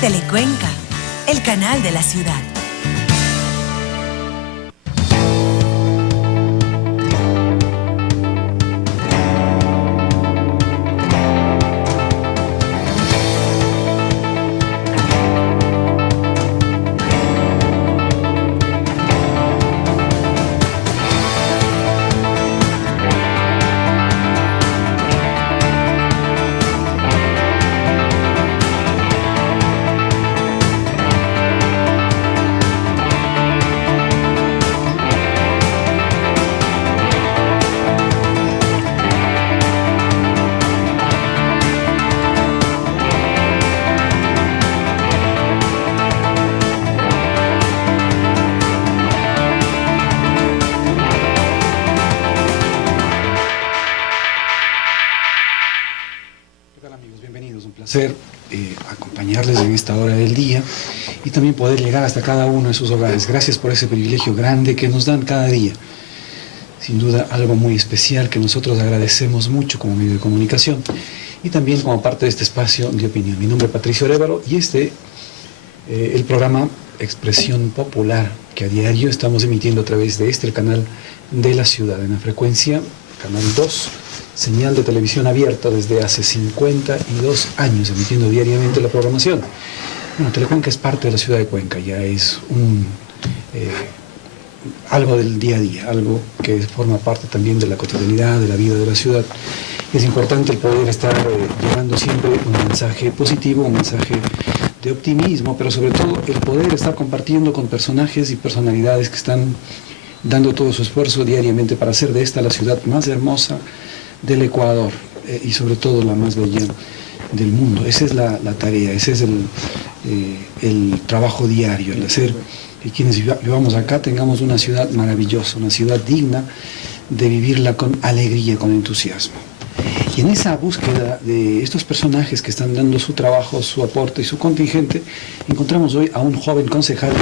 Telecuenca, el canal de la ciudad. Acompañarles en esta hora del día y también poder llegar hasta cada uno de sus hogares. Gracias por ese privilegio grande que nos dan cada día. Sin duda algo muy especial que nosotros agradecemos mucho como medio de comunicación y también como parte de este espacio de opinión. Mi nombre es Patricio Arévalo y el programa Expresión Popular, que a diario estamos emitiendo a través de el canal de la ciudad, en la frecuencia, canal 2, señal de televisión abierta desde hace 52 años, emitiendo diariamente la programación. Bueno, Telecuenca es parte de la ciudad de Cuenca, ya es algo del día a día, algo que forma parte también de la cotidianidad, de la vida de la ciudad. Es importante el poder estar llevando siempre un mensaje positivo, un mensaje de optimismo, pero sobre todo el poder estar compartiendo con personajes y personalidades que están dando todo su esfuerzo diariamente para hacer de esta la ciudad más hermosa del Ecuador y sobre todo la más bella del mundo. Esa es la tarea, ese es el trabajo diario, el hacer que quienes vivamos acá tengamos una ciudad maravillosa, una ciudad digna de vivirla con alegría, con entusiasmo. Y en esa búsqueda de estos personajes que están dando su trabajo, su aporte y su contingente, encontramos hoy a un joven concejal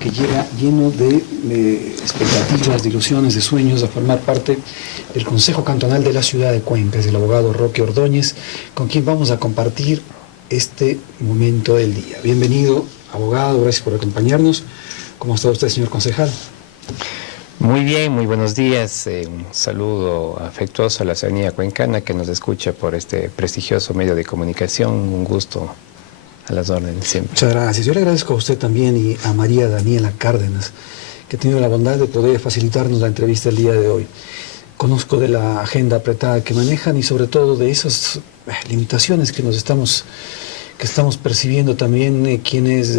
que llega lleno de expectativas, de ilusiones, de sueños a formar parte del Consejo Cantonal de la Ciudad de Cuenca. Es el abogado Roque Ordóñez, con quien vamos a compartir este momento del día. Bienvenido, abogado, gracias por acompañarnos. ¿Cómo está usted, señor concejal? Muy bien, muy buenos días. Un saludo afectuoso a la ciudadanía cuencana que nos escucha por este prestigioso medio de comunicación. Un gusto, a las órdenes siempre. Muchas gracias. Yo le agradezco a usted también y a María Daniela Cárdenas, que ha tenido la bondad de poder facilitarnos la entrevista el día de hoy. Conozco de la agenda apretada que manejan y sobre todo de esas limitaciones que estamos percibiendo también quienes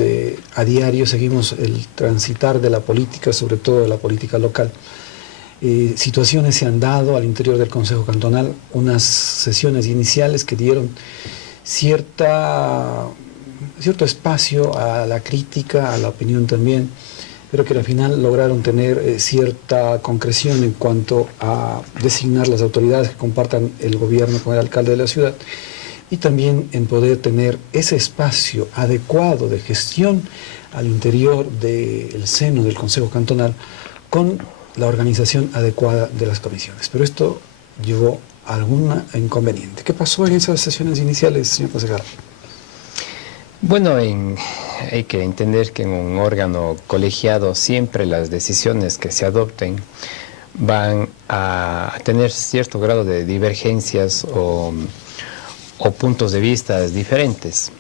a diario seguimos el transitar de la política, sobre todo de la política local. Situaciones se han dado al interior del Consejo Cantonal, unas sesiones iniciales que dieron cierto espacio a la crítica, a la opinión también, pero que al final lograron tener cierta concreción en cuanto a designar las autoridades que compartan el gobierno con el alcalde de la ciudad, y también en poder tener ese espacio adecuado de gestión al interior del seno del Consejo Cantonal con la organización adecuada de las comisiones. Pero esto llevó a algún inconveniente. ¿Qué pasó en esas sesiones iniciales, señor concejal? Bueno, hay que entender que en un órgano colegiado siempre las decisiones que se adopten van a tener cierto grado de divergencias o puntos de vista diferentes.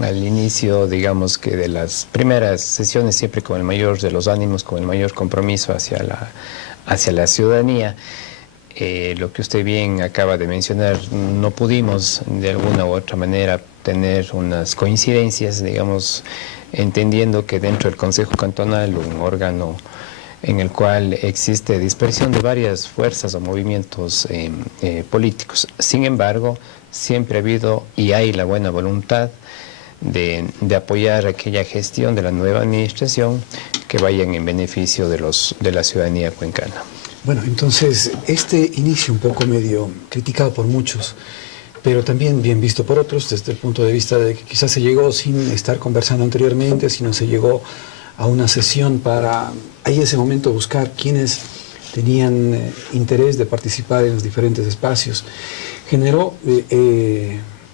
Al inicio, digamos que de las primeras sesiones, siempre con el mayor de los ánimos, con el mayor compromiso hacia la ciudadanía, lo que usted bien acaba de mencionar, no pudimos de alguna u otra manera tener unas coincidencias, digamos, entendiendo que dentro del Consejo Cantonal, un órgano en el cual existe dispersión de varias fuerzas o movimientos políticos. Sin embargo, siempre ha habido y hay la buena voluntad de apoyar aquella gestión de la nueva administración que vayan en beneficio de la ciudadanía cuencana. Bueno, entonces, este inicio un poco medio criticado por muchos, pero también bien visto por otros, desde el punto de vista de que quizás se llegó sin estar conversando anteriormente, sino se llegó a una sesión para, ahí en ese momento, buscar quienes tenían interés de participar en los diferentes espacios. Generó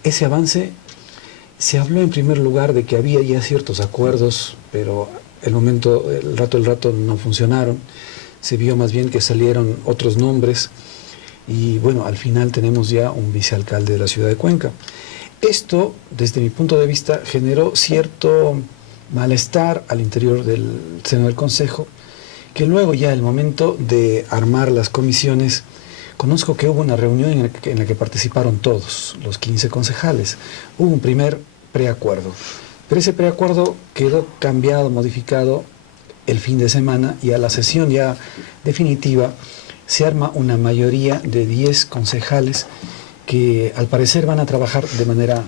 ese avance Se habló en primer lugar de que había ya ciertos acuerdos, pero el rato no funcionaron. Se vio más bien que salieron otros nombres y bueno, al final tenemos ya un vicealcalde de la ciudad de Cuenca. Esto, desde mi punto de vista, generó cierto malestar al interior del seno del Consejo, que luego ya el momento de armar las comisiones, conozco que hubo una reunión en la que participaron todos, los 15 concejales. Hubo un primer preacuerdo, pero ese preacuerdo quedó cambiado, modificado el fin de semana, y a la sesión ya definitiva se arma una mayoría de 10 concejales que al parecer van a trabajar de manera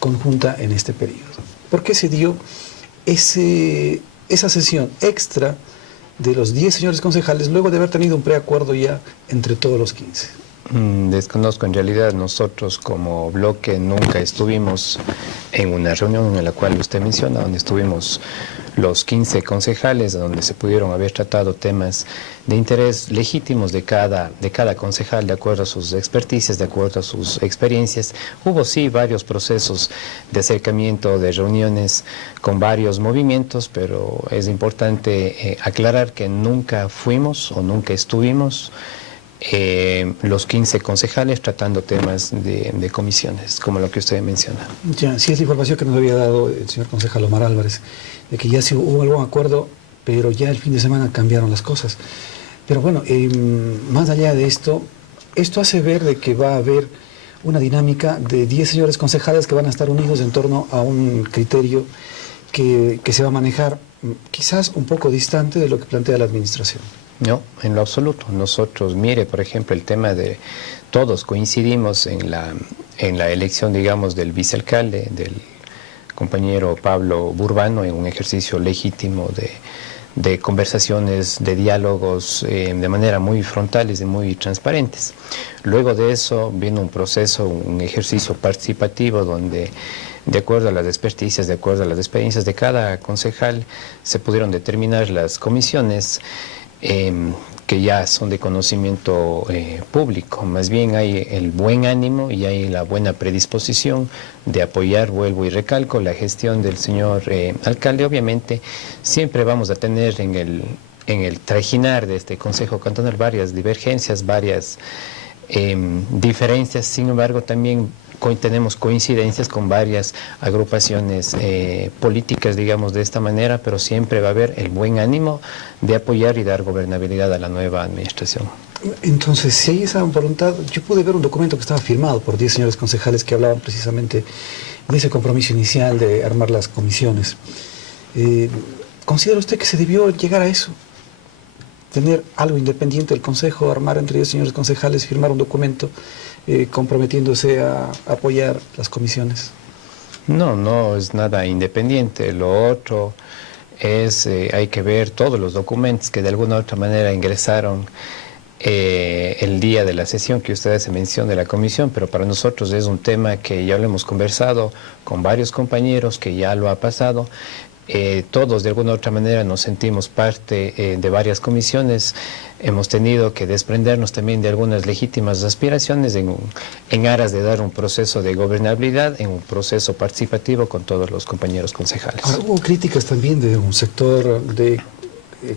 conjunta en este periodo. ¿Por qué se dio esa sesión extra de los 10 señores concejales luego de haber tenido un preacuerdo ya entre todos los 15? Desconozco, en realidad nosotros como bloque nunca estuvimos en una reunión en la cual usted menciona, donde estuvimos los 15 concejales, donde se pudieron haber tratado temas de interés legítimos de cada concejal, de acuerdo a sus experticias, de acuerdo a sus experiencias. Hubo sí varios procesos de acercamiento, de reuniones con varios movimientos, pero es importante aclarar que nunca fuimos o nunca estuvimos los 15 concejales tratando temas de comisiones, como lo que usted menciona. Ya, sí, es la información que nos había dado el señor concejal Omar Álvarez, de que ya sí hubo algún acuerdo, pero ya el fin de semana cambiaron las cosas. Pero bueno, más allá de esto hace ver de que va a haber una dinámica de 10 señores concejales que van a estar unidos en torno a un criterio que se va a manejar quizás un poco distante de lo que plantea la administración. No, en lo absoluto. Nosotros, mire, por ejemplo, el tema de todos coincidimos en la elección, digamos, del vicealcalde, del compañero Pablo Burbano, en un ejercicio legítimo de conversaciones, de diálogos de manera muy frontales y muy transparentes. Luego de eso vino un proceso, un ejercicio participativo donde, de acuerdo a las experticias, de acuerdo a las experiencias de cada concejal, se pudieron determinar las comisiones que ya son de conocimiento público. Más bien hay el buen ánimo y hay la buena predisposición de apoyar, vuelvo y recalco, la gestión del señor alcalde. Obviamente siempre vamos a tener en el trajinar de este Consejo Cantonal varias divergencias, varias diferencias. Sin embargo, también tenemos coincidencias con varias agrupaciones políticas, digamos de esta manera, pero siempre va a haber el buen ánimo de apoyar y dar gobernabilidad a la nueva administración. Entonces, si hay esa voluntad, yo pude ver un documento que estaba firmado por 10 señores concejales que hablaban precisamente de ese compromiso inicial de armar las comisiones. ¿Considera usted que se debió llegar a eso? Tener algo independiente del Consejo, armar entre 10 señores concejales, firmar un documento comprometiéndose a apoyar las comisiones. No es nada independiente. Lo otro es, hay que ver todos los documentos que de alguna u otra manera ingresaron el día de la sesión que ustedes se mencionan de la comisión, pero para nosotros es un tema que ya lo hemos conversado con varios compañeros, que ya lo ha pasado. Todos de alguna u otra manera nos sentimos parte de varias comisiones. Hemos tenido que desprendernos también de algunas legítimas aspiraciones en aras de dar un proceso de gobernabilidad, en un proceso participativo con todos los compañeros concejales. Ahora, hubo críticas también de un sector de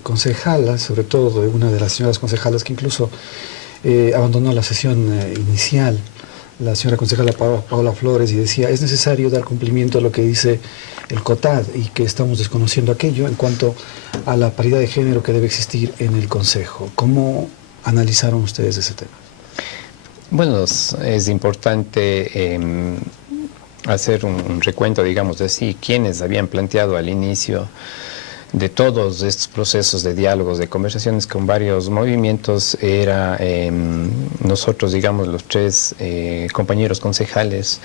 concejalas, sobre todo de una de las señoras concejalas que incluso abandonó la sesión inicial, la señora concejala Paola Flores, y decía: es necesario dar cumplimiento a lo que dice el COTAD y que estamos desconociendo aquello en cuanto a la paridad de género que debe existir en el Consejo. ¿Cómo analizaron ustedes ese tema? Bueno, es importante hacer un recuento, digamos así, quienes habían planteado al inicio de todos estos procesos de diálogos, de conversaciones con varios movimientos. Era nosotros, digamos, los 3 compañeros concejales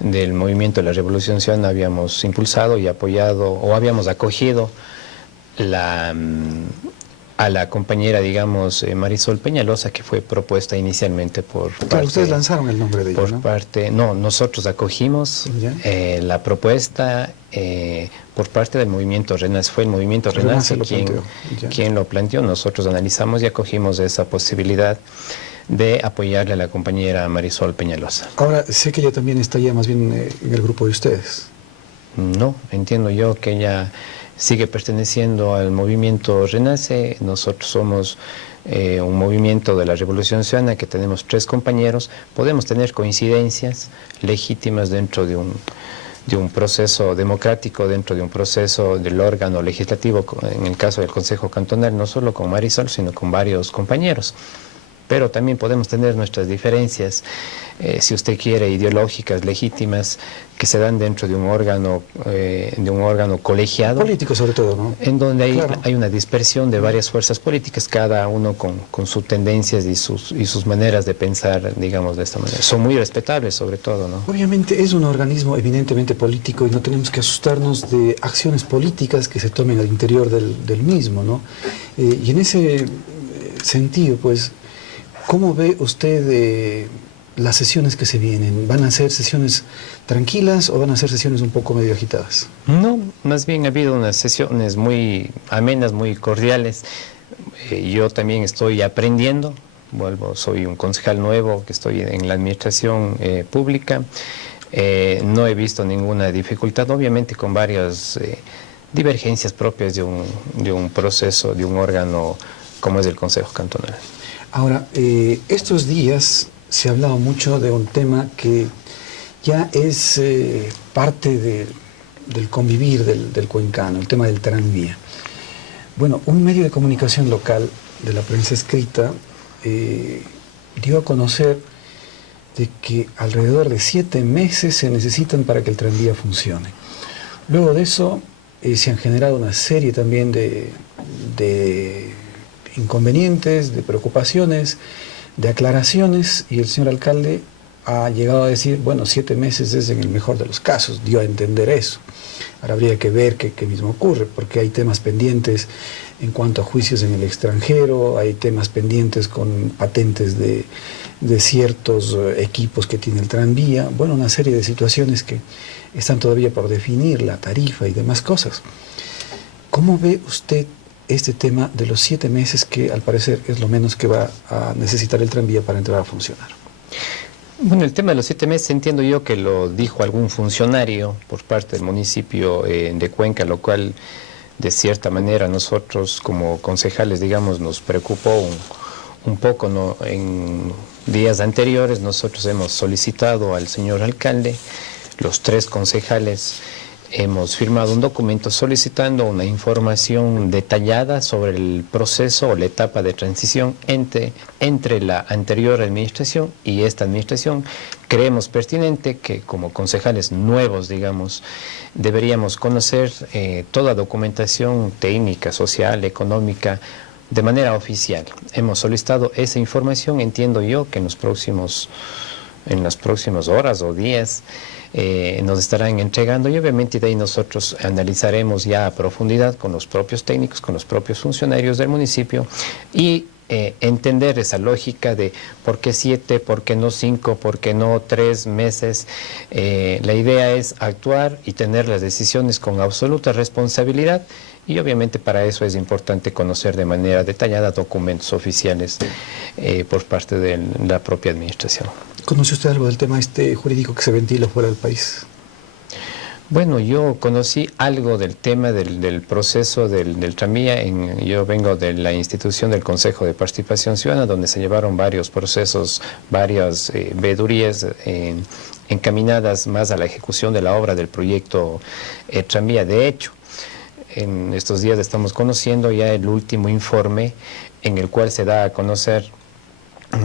del movimiento de la Revolución Ciudadana habíamos impulsado y apoyado, o habíamos acogido a la compañera, digamos, Marisol Peñalosa, que fue propuesta inicialmente por parte... Claro, ustedes lanzaron el nombre de ella, ¿no? Nosotros acogimos la propuesta por parte del movimiento Renace. Fue el movimiento Renace quien lo planteó. Nosotros analizamos y acogimos esa posibilidad. de apoyarle a la compañera Marisol Peñalosa. Ahora, sé que ella también está ya más bien en el grupo de ustedes. No, entiendo yo que ella sigue perteneciendo al movimiento Renace. Nosotros somos un movimiento de la Revolución Ciudadana que tenemos 3 compañeros. Podemos tener coincidencias legítimas dentro de un proceso democrático, dentro de un proceso del órgano legislativo, en el caso del Consejo Cantonal, no solo con Marisol, sino con varios compañeros. Pero también podemos tener nuestras diferencias, si usted quiere, ideológicas, legítimas, que se dan dentro de un órgano colegiado. Político sobre todo, ¿no? En donde Claro. hay una dispersión de varias fuerzas políticas, cada uno con sus tendencias y sus maneras de pensar, digamos, de esta manera. Son muy respetables, sobre todo, ¿no? Obviamente es un organismo evidentemente político y no tenemos que asustarnos de acciones políticas que se tomen al interior del mismo, ¿no? Y en ese sentido, pues, ¿cómo ve usted las sesiones que se vienen? ¿Van a ser sesiones tranquilas o van a ser sesiones un poco medio agitadas? No, más bien ha habido unas sesiones muy amenas, muy cordiales. Yo también estoy aprendiendo, soy un concejal nuevo que estoy en la administración pública. No he visto ninguna dificultad, obviamente con varias divergencias propias de un proceso, de un órgano como es el Consejo Cantonal. Ahora, estos días se ha hablado mucho de un tema que ya es parte del convivir del cuencano, el tema del tranvía. Bueno, un medio de comunicación local de la prensa escrita dio a conocer de que alrededor de 7 meses se necesitan para que el tranvía funcione. Luego de eso se han generado una serie también de inconvenientes, de preocupaciones, de aclaraciones, y el señor alcalde ha llegado a decir, bueno, 7 meses es en el mejor de los casos, dio a entender eso. Ahora habría que ver qué mismo ocurre, porque hay temas pendientes en cuanto a juicios en el extranjero, hay temas pendientes con patentes de ciertos equipos que tiene el tranvía, bueno, una serie de situaciones que están todavía por definir, la tarifa y demás cosas. ¿Cómo ve usted este tema de los 7 meses que al parecer es lo menos que va a necesitar el tranvía para entrar a funcionar? Bueno, el tema de los 7 meses entiendo yo que lo dijo algún funcionario por parte del municipio de Cuenca, lo cual de cierta manera nosotros como concejales, digamos, nos preocupó un poco, ¿no? En días anteriores nosotros hemos solicitado al señor alcalde, los 3 concejales, hemos firmado un documento solicitando una información detallada sobre el proceso o la etapa de transición entre la anterior administración y esta administración. Creemos pertinente que como concejales nuevos, digamos, deberíamos conocer toda documentación técnica, social, económica, de manera oficial. Hemos solicitado esa información, entiendo yo que en las próximas horas o días nos estarán entregando, y obviamente de ahí nosotros analizaremos ya a profundidad con los propios técnicos, con los propios funcionarios del municipio y entender esa lógica de por qué 7, por qué no 5, por qué no 3 meses. La idea es actuar y tener las decisiones con absoluta responsabilidad, y obviamente para eso es importante conocer de manera detallada documentos oficiales por parte de la propia administración. ¿Conoce usted algo del tema jurídico que se ventila fuera del país? Bueno, yo conocí algo del tema del proceso del tranvía. Yo vengo de la institución del Consejo de Participación Ciudadana, donde se llevaron varios procesos, varias veedurías encaminadas más a la ejecución de la obra del proyecto tranvía. De hecho, en estos días estamos conociendo ya el último informe en el cual se da a conocer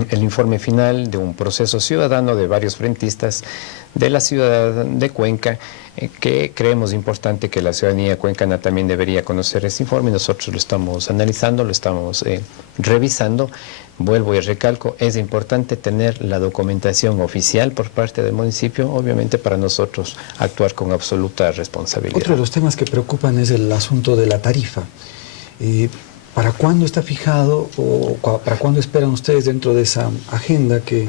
el informe final de un proceso ciudadano de varios frentistas de la ciudad de Cuenca, que creemos importante que la ciudadanía cuencana también debería conocer este informe. Nosotros lo estamos analizando, lo estamos revisando. Vuelvo y recalco, es importante tener la documentación oficial por parte del municipio, obviamente para nosotros actuar con absoluta responsabilidad. Otro de los temas que preocupan es el asunto de la tarifa. ¿Para cuándo está fijado o para cuándo esperan ustedes dentro de esa agenda que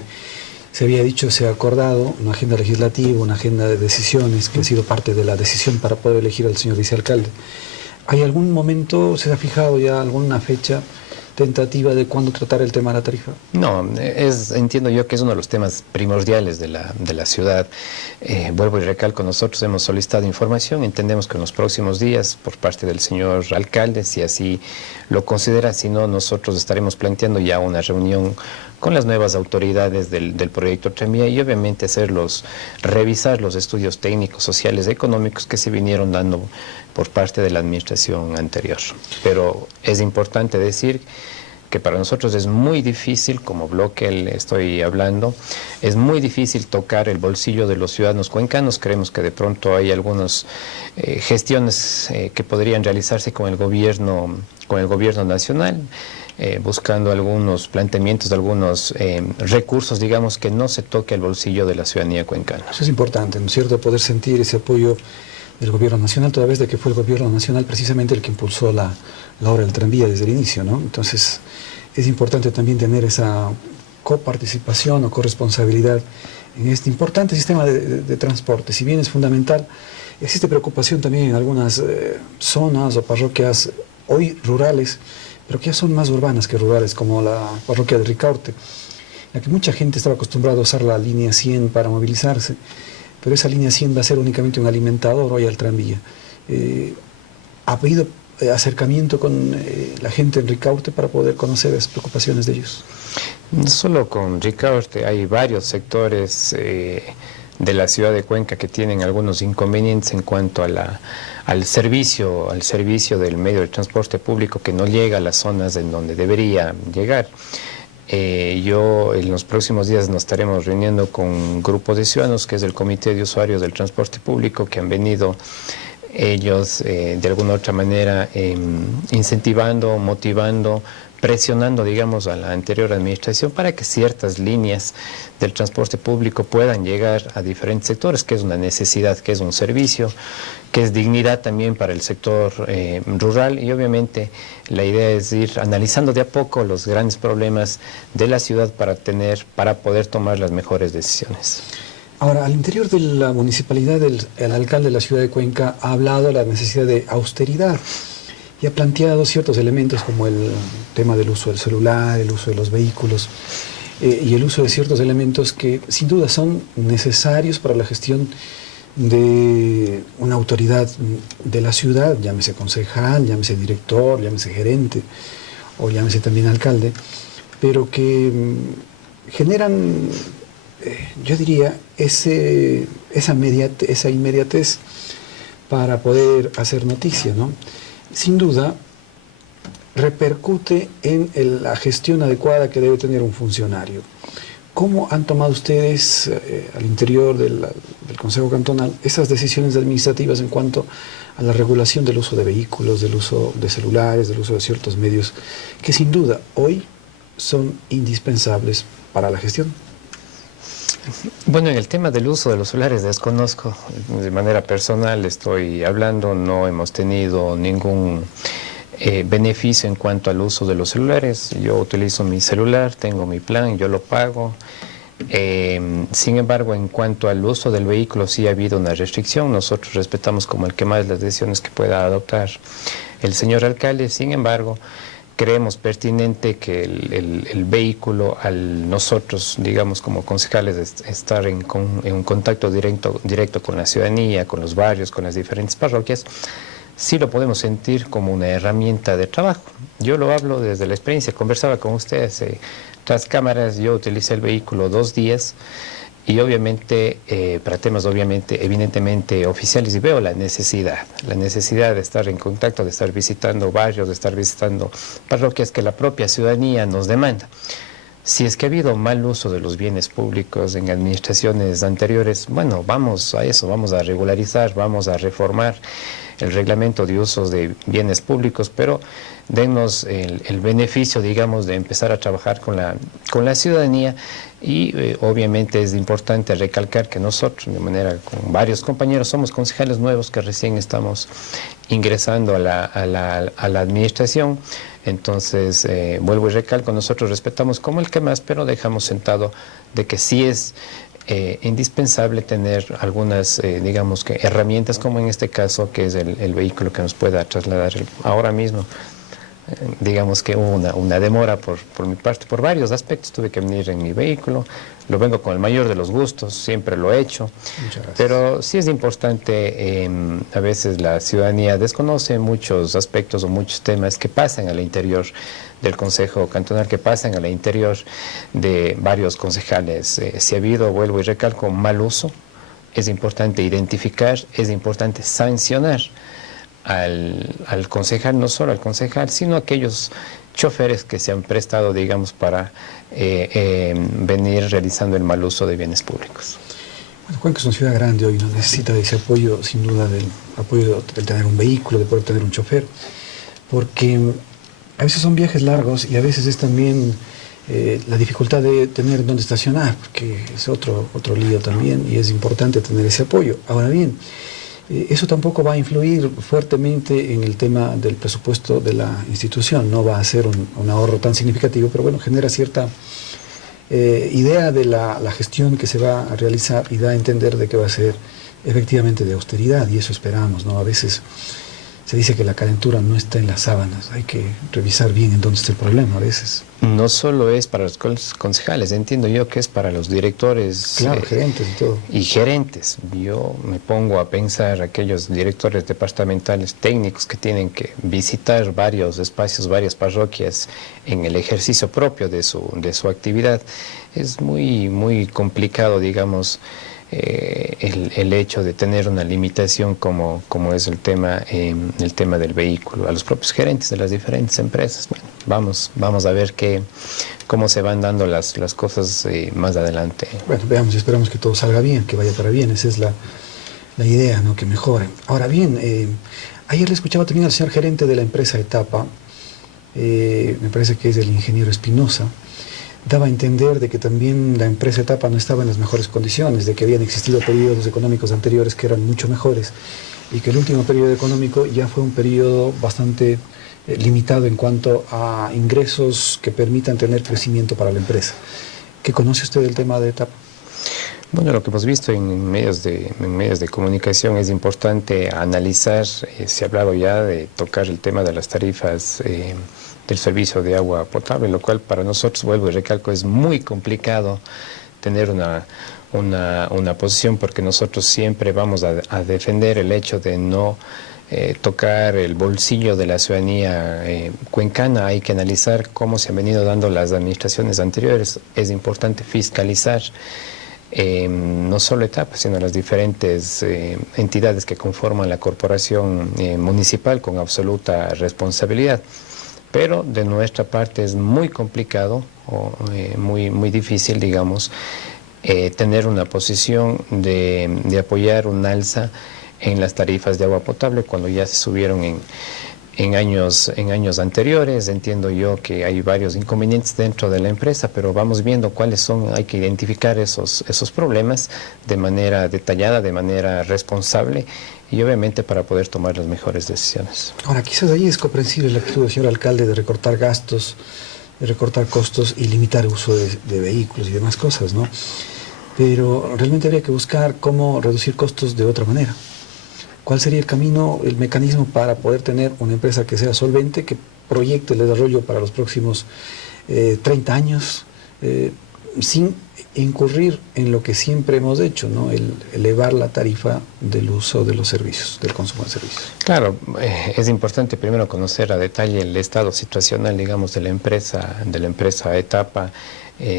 se había dicho, se ha acordado, una agenda legislativa, una agenda de decisiones que ha sido parte de la decisión para poder elegir al señor vicealcalde? ¿Hay algún momento, se ha fijado ya alguna fecha tentativa de cuándo tratar el tema de la tarifa? No, entiendo yo que es uno de los temas primordiales de la ciudad. Vuelvo y recalco, nosotros hemos solicitado información, entendemos que en los próximos días, por parte del señor alcalde, si así lo considera, si no, nosotros estaremos planteando ya una reunión con las nuevas autoridades del proyecto Tranvía y obviamente revisar los estudios técnicos, sociales, económicos que se vinieron dando por parte de la administración anterior. Pero es importante decir que para nosotros es muy difícil, como bloque le estoy hablando, es muy difícil tocar el bolsillo de los ciudadanos cuencanos. Creemos que de pronto hay algunas gestiones que podrían realizarse con el gobierno nacional, buscando algunos planteamientos, algunos recursos, digamos, que no se toque el bolsillo de la ciudadanía cuencana. Eso es importante, ¿no es cierto?, poder sentir ese apoyo del gobierno nacional, toda vez de que fue el gobierno nacional precisamente el que impulsó la obra del tranvía desde el inicio, ¿no? Entonces, es importante también tener esa coparticipación o corresponsabilidad en este importante sistema de transporte. Si bien es fundamental, existe preocupación también en algunas zonas o parroquias hoy rurales, pero que ya son más urbanas que rurales, como la parroquia de Ricaurte, en la que mucha gente estaba acostumbrada a usar la línea 100 para movilizarse, pero esa línea 100 va a ser únicamente un alimentador hoy al tranvía. ¿Ha habido acercamiento con la gente en Ricaurte para poder conocer las preocupaciones de ellos? No solo con Ricaurte, hay varios sectores de la ciudad de Cuenca que tienen algunos inconvenientes en cuanto a al servicio del medio de transporte público que no llega a las zonas en donde debería llegar. Yo en los próximos días nos estaremos reuniendo con un grupo de ciudadanos que es el Comité de Usuarios del Transporte Público, que han venido ellos de alguna u otra manera incentivando, motivando, presionando, digamos, a la anterior administración para que ciertas líneas del transporte público puedan llegar a diferentes sectores, que es una necesidad, que es un servicio, que es dignidad también para el sector rural, y obviamente la idea es ir analizando de a poco los grandes problemas de la ciudad para poder tomar las mejores decisiones. Ahora, al interior de la municipalidad, el alcalde de la ciudad de Cuenca ha hablado de la necesidad de austeridad y ha planteado ciertos elementos como el tema del uso del celular, el uso de los vehículos y el uso de ciertos elementos que sin duda son necesarios para la gestión de una autoridad de la ciudad, llámese concejal, llámese director, llámese gerente o llámese también alcalde, pero que generan, yo diría, esa inmediatez para poder hacer noticia, ¿no? Sin duda, repercute en la gestión adecuada que debe tener un funcionario. ¿Cómo han tomado ustedes al interior del Consejo Cantonal esas decisiones administrativas en cuanto a la regulación del uso de vehículos, del uso de celulares, del uso de ciertos medios que sin duda hoy son indispensables para la gestión? Bueno, en el tema del uso de los celulares desconozco, de manera personal estoy hablando, no hemos tenido ningún beneficio en cuanto al uso de los celulares. Yo utilizo mi celular, tengo mi plan, yo lo pago. Sin embargo, en cuanto al uso del vehículo sí ha habido una restricción. Nosotros respetamos como el que más las decisiones que pueda adoptar el señor alcalde. Sin embargo, creemos pertinente que el vehículo, al nosotros, digamos, como concejales, estar en un contacto directo con la ciudadanía, con los barrios, con las diferentes parroquias, sí lo podemos sentir como una herramienta de trabajo. Yo lo hablo desde la experiencia, conversaba con ustedes tras cámaras, yo utilicé el vehículo 2 días y obviamente para temas evidentemente oficiales, y veo la necesidad de estar en contacto, de estar visitando barrios, de estar visitando parroquias que la propia ciudadanía nos demanda. Si es que ha habido mal uso de los bienes públicos en administraciones anteriores, bueno, vamos a eso, vamos a regularizar, vamos a reformar el reglamento de usos de bienes públicos, pero denos el beneficio, digamos, de empezar a trabajar con la ciudadanía. Y obviamente es importante recalcar que nosotros, de manera con varios compañeros, somos concejales nuevos que recién estamos ingresando a la administración. Entonces, vuelvo y recalco, nosotros respetamos como el que más, pero dejamos sentado de que sí es indispensable tener algunas, digamos, que herramientas, como en este caso, que es el vehículo que nos pueda trasladar ahora mismo digamos que hubo una demora por mi parte, por varios aspectos. Tuve que venir en mi vehículo, lo vengo con el mayor de los gustos, siempre lo he hecho. Muchas gracias. Pero sí es importante, a veces la ciudadanía desconoce muchos aspectos o muchos temas que pasan al interior del Consejo Cantonal, que pasan al interior de varios concejales. Si ha habido, vuelvo y recalco, mal uso, es importante identificar, es importante sancionar al concejal, no solo al concejal, sino a aquellos choferes que se han prestado, digamos, para venir realizando el mal uso de bienes públicos. Bueno, Cuenca es una ciudad grande hoy, ¿no? Necesita de ese apoyo, sin duda, del apoyo del tener un vehículo, de poder tener un chofer, porque a veces son viajes largos y a veces es también la dificultad de tener dónde estacionar, porque es otro lío también y es importante tener ese apoyo. Ahora bien, eso tampoco va a influir fuertemente en el tema del presupuesto de la institución, no va a ser un ahorro tan significativo, pero bueno, genera cierta idea de la gestión que se va a realizar y da a entender de que va a ser efectivamente de austeridad, y eso esperamos, ¿no? A veces se dice que la calentura no está en las sábanas, hay que revisar bien en dónde está el problema a veces. No solo es para los concejales, entiendo yo que es para los directores. Claro, gerentes y todo. Y gerentes. Yo me pongo a pensar aquellos directores departamentales técnicos que tienen que visitar varios espacios, varias parroquias en el ejercicio propio de su actividad. Es muy complicado, digamos, el hecho de tener una limitación como es el tema del vehículo. A los propios gerentes de las diferentes empresas, bueno, vamos a ver cómo se van dando las cosas más adelante. Bueno, veamos y esperamos que todo salga bien, que vaya para bien, esa es la idea, ¿no? Que mejore. Ahora bien, ayer le escuchaba también al señor gerente de la empresa Etapa, me parece que es el ingeniero Espinosa, daba a entender de que también la empresa Etapa no estaba en las mejores condiciones, de que habían existido periodos económicos anteriores que eran mucho mejores y que el último periodo económico ya fue un periodo bastante limitado en cuanto a ingresos que permitan tener crecimiento para la empresa. ¿Qué conoce usted del tema de Etapa? Bueno, lo que hemos visto en medios de comunicación es importante analizar. Se ha hablado ya de tocar el tema de las tarifas del servicio de agua potable, lo cual para nosotros, vuelvo y recalco, es muy complicado tener una posición, porque nosotros siempre vamos a defender el hecho de no tocar el bolsillo de la ciudadanía cuencana. Hay que analizar cómo se han venido dando las administraciones anteriores. Es importante fiscalizar no solo Etapa, sino las diferentes entidades que conforman la corporación municipal con absoluta responsabilidad. Pero de nuestra parte es muy complicado o muy difícil, digamos, tener una posición de apoyar un alza en las tarifas de agua potable cuando ya se subieron en años anteriores. Entiendo yo que hay varios inconvenientes dentro de la empresa, pero vamos viendo cuáles son. Hay que identificar esos problemas de manera detallada, de manera responsable, y obviamente para poder tomar las mejores decisiones. Ahora, quizás ahí es comprensible la actitud del señor alcalde de recortar gastos, de recortar costos y limitar el uso de vehículos y demás cosas, ¿no? Pero realmente habría que buscar cómo reducir costos de otra manera. ¿Cuál sería el camino, el mecanismo para poder tener una empresa que sea solvente, que proyecte el desarrollo para los próximos 30 años, sin incurrir en lo que siempre hemos hecho, ¿no? El elevar la tarifa del uso de los servicios, del consumo de servicios? Claro, es importante primero conocer a detalle el estado situacional, digamos, de la empresa Etapa.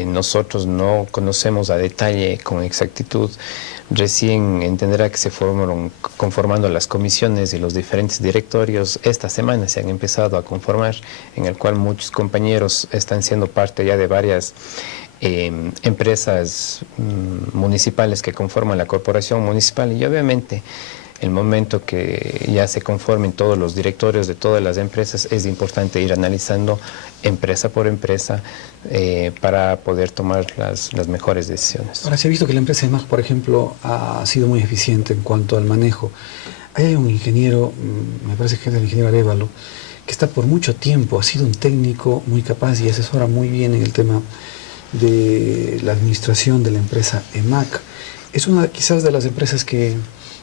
Nosotros no conocemos a detalle con exactitud. Recién entenderá que se fueron conformando las comisiones y los diferentes directorios. Esta semana se han empezado a conformar, en el cual muchos compañeros están siendo parte ya de varias empresas municipales que conforman la corporación municipal, y obviamente el momento que ya se conformen todos los directorios de todas las empresas, es importante ir analizando empresa por empresa para poder tomar las mejores decisiones. Ahora, se ha visto que la empresa EMAG, por ejemplo, ha sido muy eficiente en cuanto al manejo. Hay un ingeniero, me parece que es el ingeniero Arévalo, que está por mucho tiempo, ha sido un técnico muy capaz y asesora muy bien en el tema de la administración de la empresa EMAG. Es una quizás de las empresas que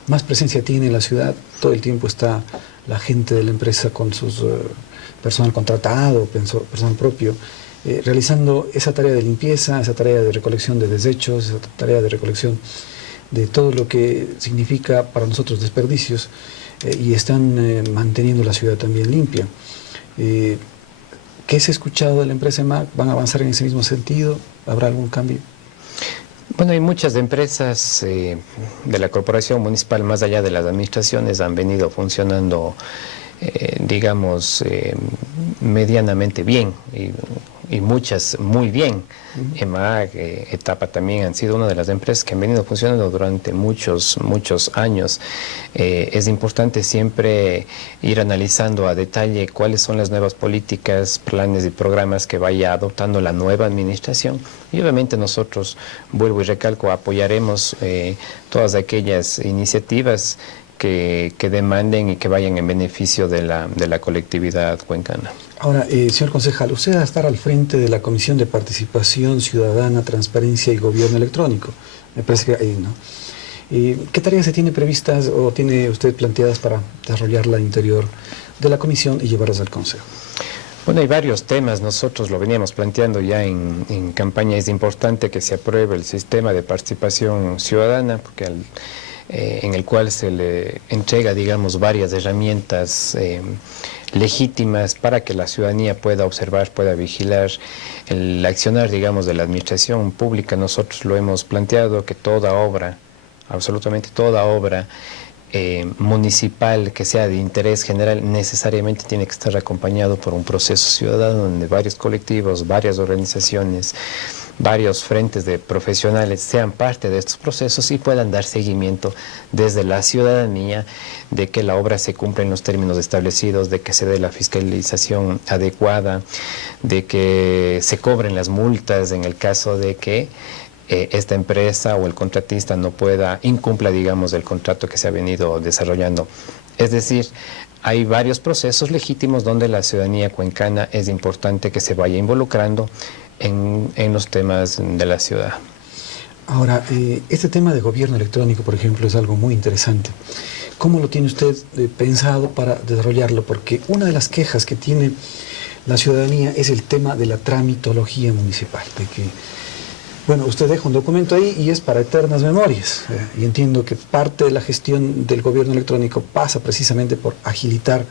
más presencia tiene en la ciudad. Todo el tiempo está la gente de la empresa con sus personal contratado, personal propio, realizando esa tarea de limpieza, esa tarea de recolección de desechos, esa tarea de recolección de todo lo que significa para nosotros desperdicios, y están manteniendo la ciudad también limpia. ¿Qué se ha escuchado de la empresa EMAC? ¿Van a avanzar en ese mismo sentido? ¿Habrá algún cambio? Bueno, hay muchas empresas de la corporación municipal, más allá de las administraciones, han venido funcionando, digamos, medianamente bien y muchas muy bien. EMAC, Etapa también han sido una de las empresas que han venido funcionando durante muchos años. Es importante siempre ir analizando a detalle cuáles son las nuevas políticas, planes y programas que vaya adoptando la nueva administración. Y obviamente nosotros, vuelvo y recalco, apoyaremos todas aquellas iniciativas que demanden y que vayan en beneficio de la colectividad cuencana. Ahora, señor concejal, usted va a estar al frente de la Comisión de Participación Ciudadana, Transparencia y Gobierno Electrónico. Me parece que ahí, ¿no? ¿Qué tareas se tiene previstas o tiene usted planteadas para desarrollarla al interior de la comisión y llevarlas al Consejo? Bueno, hay varios temas, nosotros lo veníamos planteando ya en campaña. Es importante que se apruebe el sistema de participación ciudadana, porque en el cual se le entrega, digamos, varias herramientas legítimas para que la ciudadanía pueda observar, pueda vigilar el accionar, digamos, de la administración pública. Nosotros lo hemos planteado que toda obra, absolutamente toda obra municipal que sea de interés general necesariamente tiene que estar acompañado por un proceso ciudadano donde varios colectivos, varias organizaciones, varios frentes de profesionales sean parte de estos procesos y puedan dar seguimiento desde la ciudadanía de que la obra se cumpla en los términos establecidos, de que se dé la fiscalización adecuada, de que se cobren las multas en el caso de que esta empresa o el contratista incumpla, digamos, el contrato que se ha venido desarrollando. Es decir, hay varios procesos legítimos donde la ciudadanía cuencana es importante que se vaya involucrando en los temas de la ciudad. Ahora, este tema de gobierno electrónico, por ejemplo, es algo muy interesante. ¿Cómo lo tiene usted pensado para desarrollarlo? Porque una de las quejas que tiene la ciudadanía es el tema de la tramitología municipal, de que, bueno, usted deja un documento ahí y es para eternas memorias. Y entiendo que parte de la gestión del gobierno electrónico pasa precisamente por agilitar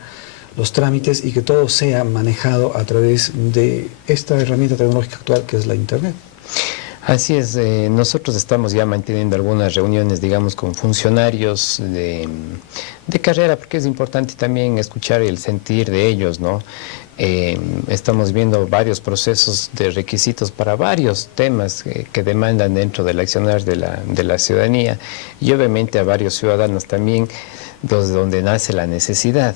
los trámites y que todo sea manejado a través de esta herramienta tecnológica actual que es la Internet. Así es, nosotros estamos ya manteniendo algunas reuniones, digamos, con funcionarios de carrera, porque es importante también escuchar el sentir de ellos, ¿no? Estamos viendo varios procesos de requisitos para varios temas que demandan dentro del accionar de la ciudadanía y obviamente a varios ciudadanos también, donde nace la necesidad.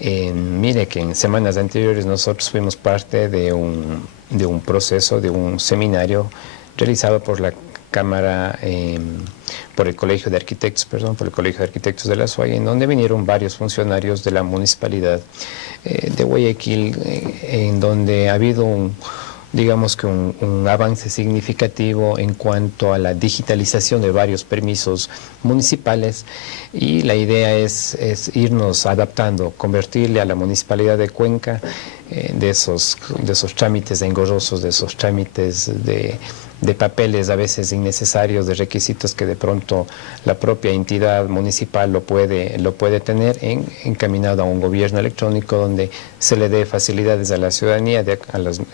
Mire que en semanas anteriores nosotros fuimos parte de un proceso, de un seminario realizado por la Cámara, por el Colegio de Arquitectos, por el Colegio de Arquitectos de la SUAY, en donde vinieron varios funcionarios de la municipalidad de Guayaquil, en donde ha habido digamos que un avance significativo en cuanto a la digitalización de varios permisos municipales, y la idea es irnos adaptando, convertirle a la municipalidad de Cuenca de esos trámites engorrosos, de esos trámites de papeles a veces innecesarios, de requisitos que de pronto la propia entidad municipal lo puede tener, encaminado a un gobierno electrónico donde se le dé facilidades a la ciudadanía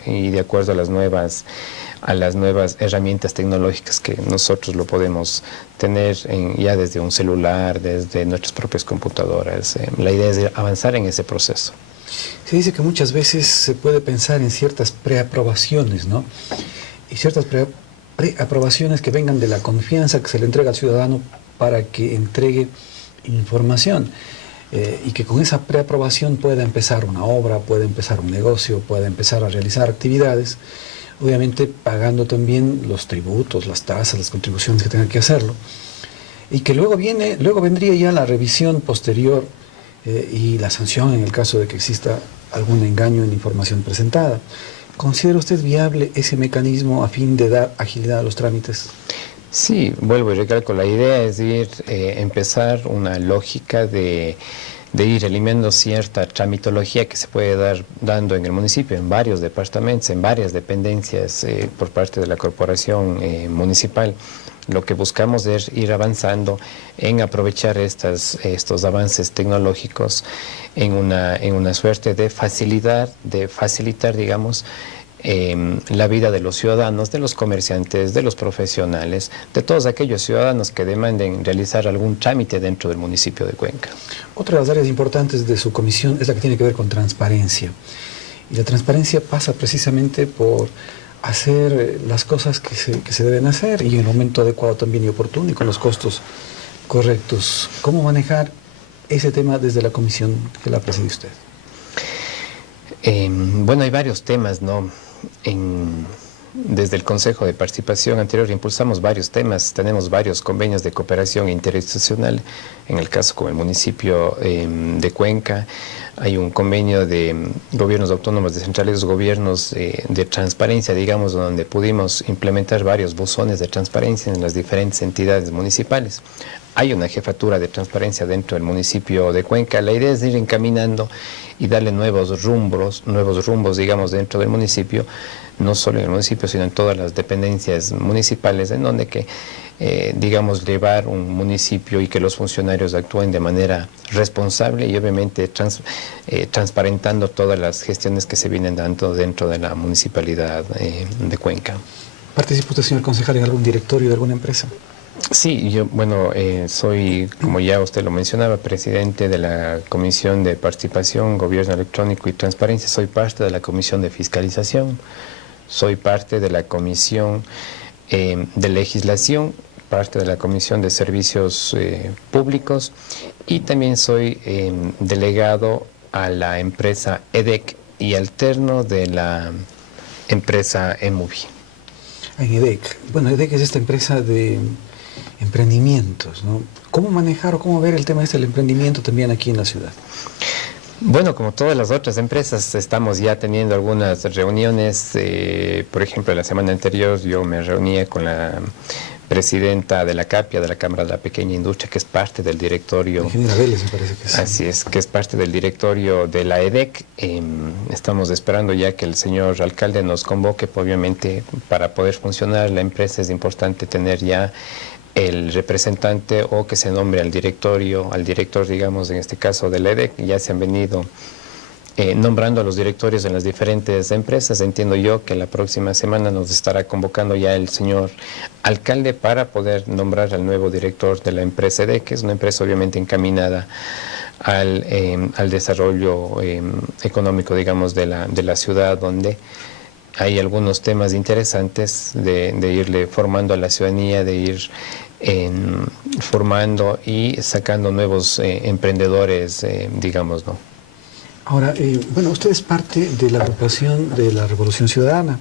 y de acuerdo a las nuevas herramientas tecnológicas que nosotros lo podemos tener ya desde un celular, desde nuestras propias computadoras. La idea es avanzar en ese proceso. Se dice que muchas veces se puede pensar en ciertas preaprobaciones, ¿no? Y ciertas preaprobaciones que vengan de la confianza que se le entrega al ciudadano para que entregue información, y que con esa preaprobación pueda empezar una obra, pueda empezar un negocio, pueda empezar a realizar actividades, obviamente pagando también los tributos, las tasas, las contribuciones que tenga que hacerlo, y que luego vendría ya la revisión posterior y la sanción en el caso de que exista algún engaño en la información presentada. ¿Considera usted viable ese mecanismo a fin de dar agilidad a los trámites? Sí, vuelvo y recalco, la idea es empezar una lógica de de ir eliminando cierta tramitología que se puede dando en el municipio, en varios departamentos, en varias dependencias por parte de la corporación municipal. Lo que buscamos es ir avanzando en aprovechar estos avances tecnológicos en una suerte de facilitar, digamos, la vida de los ciudadanos, de los comerciantes, de los profesionales, de todos aquellos ciudadanos que demanden realizar algún trámite dentro del municipio de Cuenca. Otra de las áreas importantes de su comisión es la que tiene que ver con transparencia. Y la transparencia pasa precisamente por hacer las cosas que se deben hacer y en el momento adecuado también y oportuno y con los costos correctos. ¿Cómo manejar ese tema desde la comisión que la preside usted? Bueno, hay varios temas, ¿no? Desde el Consejo de Participación anterior impulsamos varios temas, tenemos varios convenios de cooperación interinstitucional, en el caso con el municipio de Cuenca, hay un convenio de gobiernos autónomos descentralizados, gobiernos de transparencia, digamos, donde pudimos implementar varios buzones de transparencia en las diferentes entidades municipales. Hay una jefatura de transparencia dentro del municipio de Cuenca. La idea es ir encaminando y darle nuevos rumbos, digamos, dentro del municipio, no solo en el municipio, sino en todas las dependencias municipales, en donde digamos, llevar un municipio y que los funcionarios actúen de manera responsable y obviamente transparentando todas las gestiones que se vienen dando dentro de la municipalidad de Cuenca. ¿Participa usted, señor concejal, en algún directorio de alguna empresa? Sí, yo, bueno, soy, como ya usted lo mencionaba, presidente de la Comisión de Participación, Gobierno Electrónico y Transparencia. Soy parte de la Comisión de Fiscalización, soy parte de la Comisión de Legislación, parte de la Comisión de Servicios Públicos y también soy delegado a la empresa EDEC y alterno de la empresa EMUVI. En EDEC. Bueno, EDEC es esta empresa de emprendimientos, ¿no? ¿Cómo manejar o cómo ver el tema del emprendimiento también aquí en la ciudad? Bueno, como todas las otras empresas, estamos ya teniendo algunas reuniones. Por ejemplo, la semana anterior yo me reunía con la presidenta de la CAPIA, de la Cámara de la Pequeña Industria, que es parte del directorio. Ingeniera Vélez, me parece que sí. Así es, que es parte del directorio de la EDEC. Estamos esperando ya que el señor alcalde nos convoque, obviamente, para poder funcionar la empresa es importante tener ya el representante o que se nombre al director, digamos, en este caso de la EDEC. Ya se han venido nombrando a los directorios en las diferentes empresas. Entiendo yo que la próxima semana nos estará convocando ya el señor alcalde para poder nombrar al nuevo director de la empresa EDEC, que es una empresa obviamente encaminada al desarrollo económico, digamos, de la ciudad, donde hay algunos temas interesantes de irle formando a la ciudadanía, de ir formando y sacando nuevos emprendedores, digamos, ¿no? Ahora, bueno, usted es parte de la agrupación de la Revolución Ciudadana.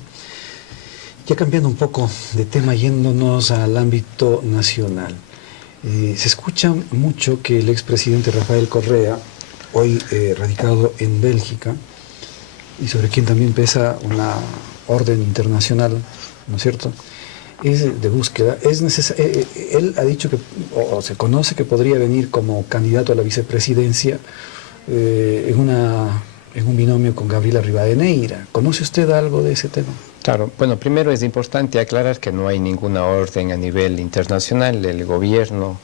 Ya cambiando un poco de tema, yéndonos al ámbito nacional. Se escucha mucho que el expresidente Rafael Correa, hoy radicado en Bélgica, y sobre quien también pesa una orden internacional, ¿no es cierto?, es de búsqueda. Él ha dicho que, o se conoce que podría venir como candidato a la vicepresidencia en un binomio con Gabriela Rivadeneira. ¿Conoce usted algo de ese tema? Claro, bueno, primero es importante aclarar que no hay ninguna orden a nivel internacional. El gobierno,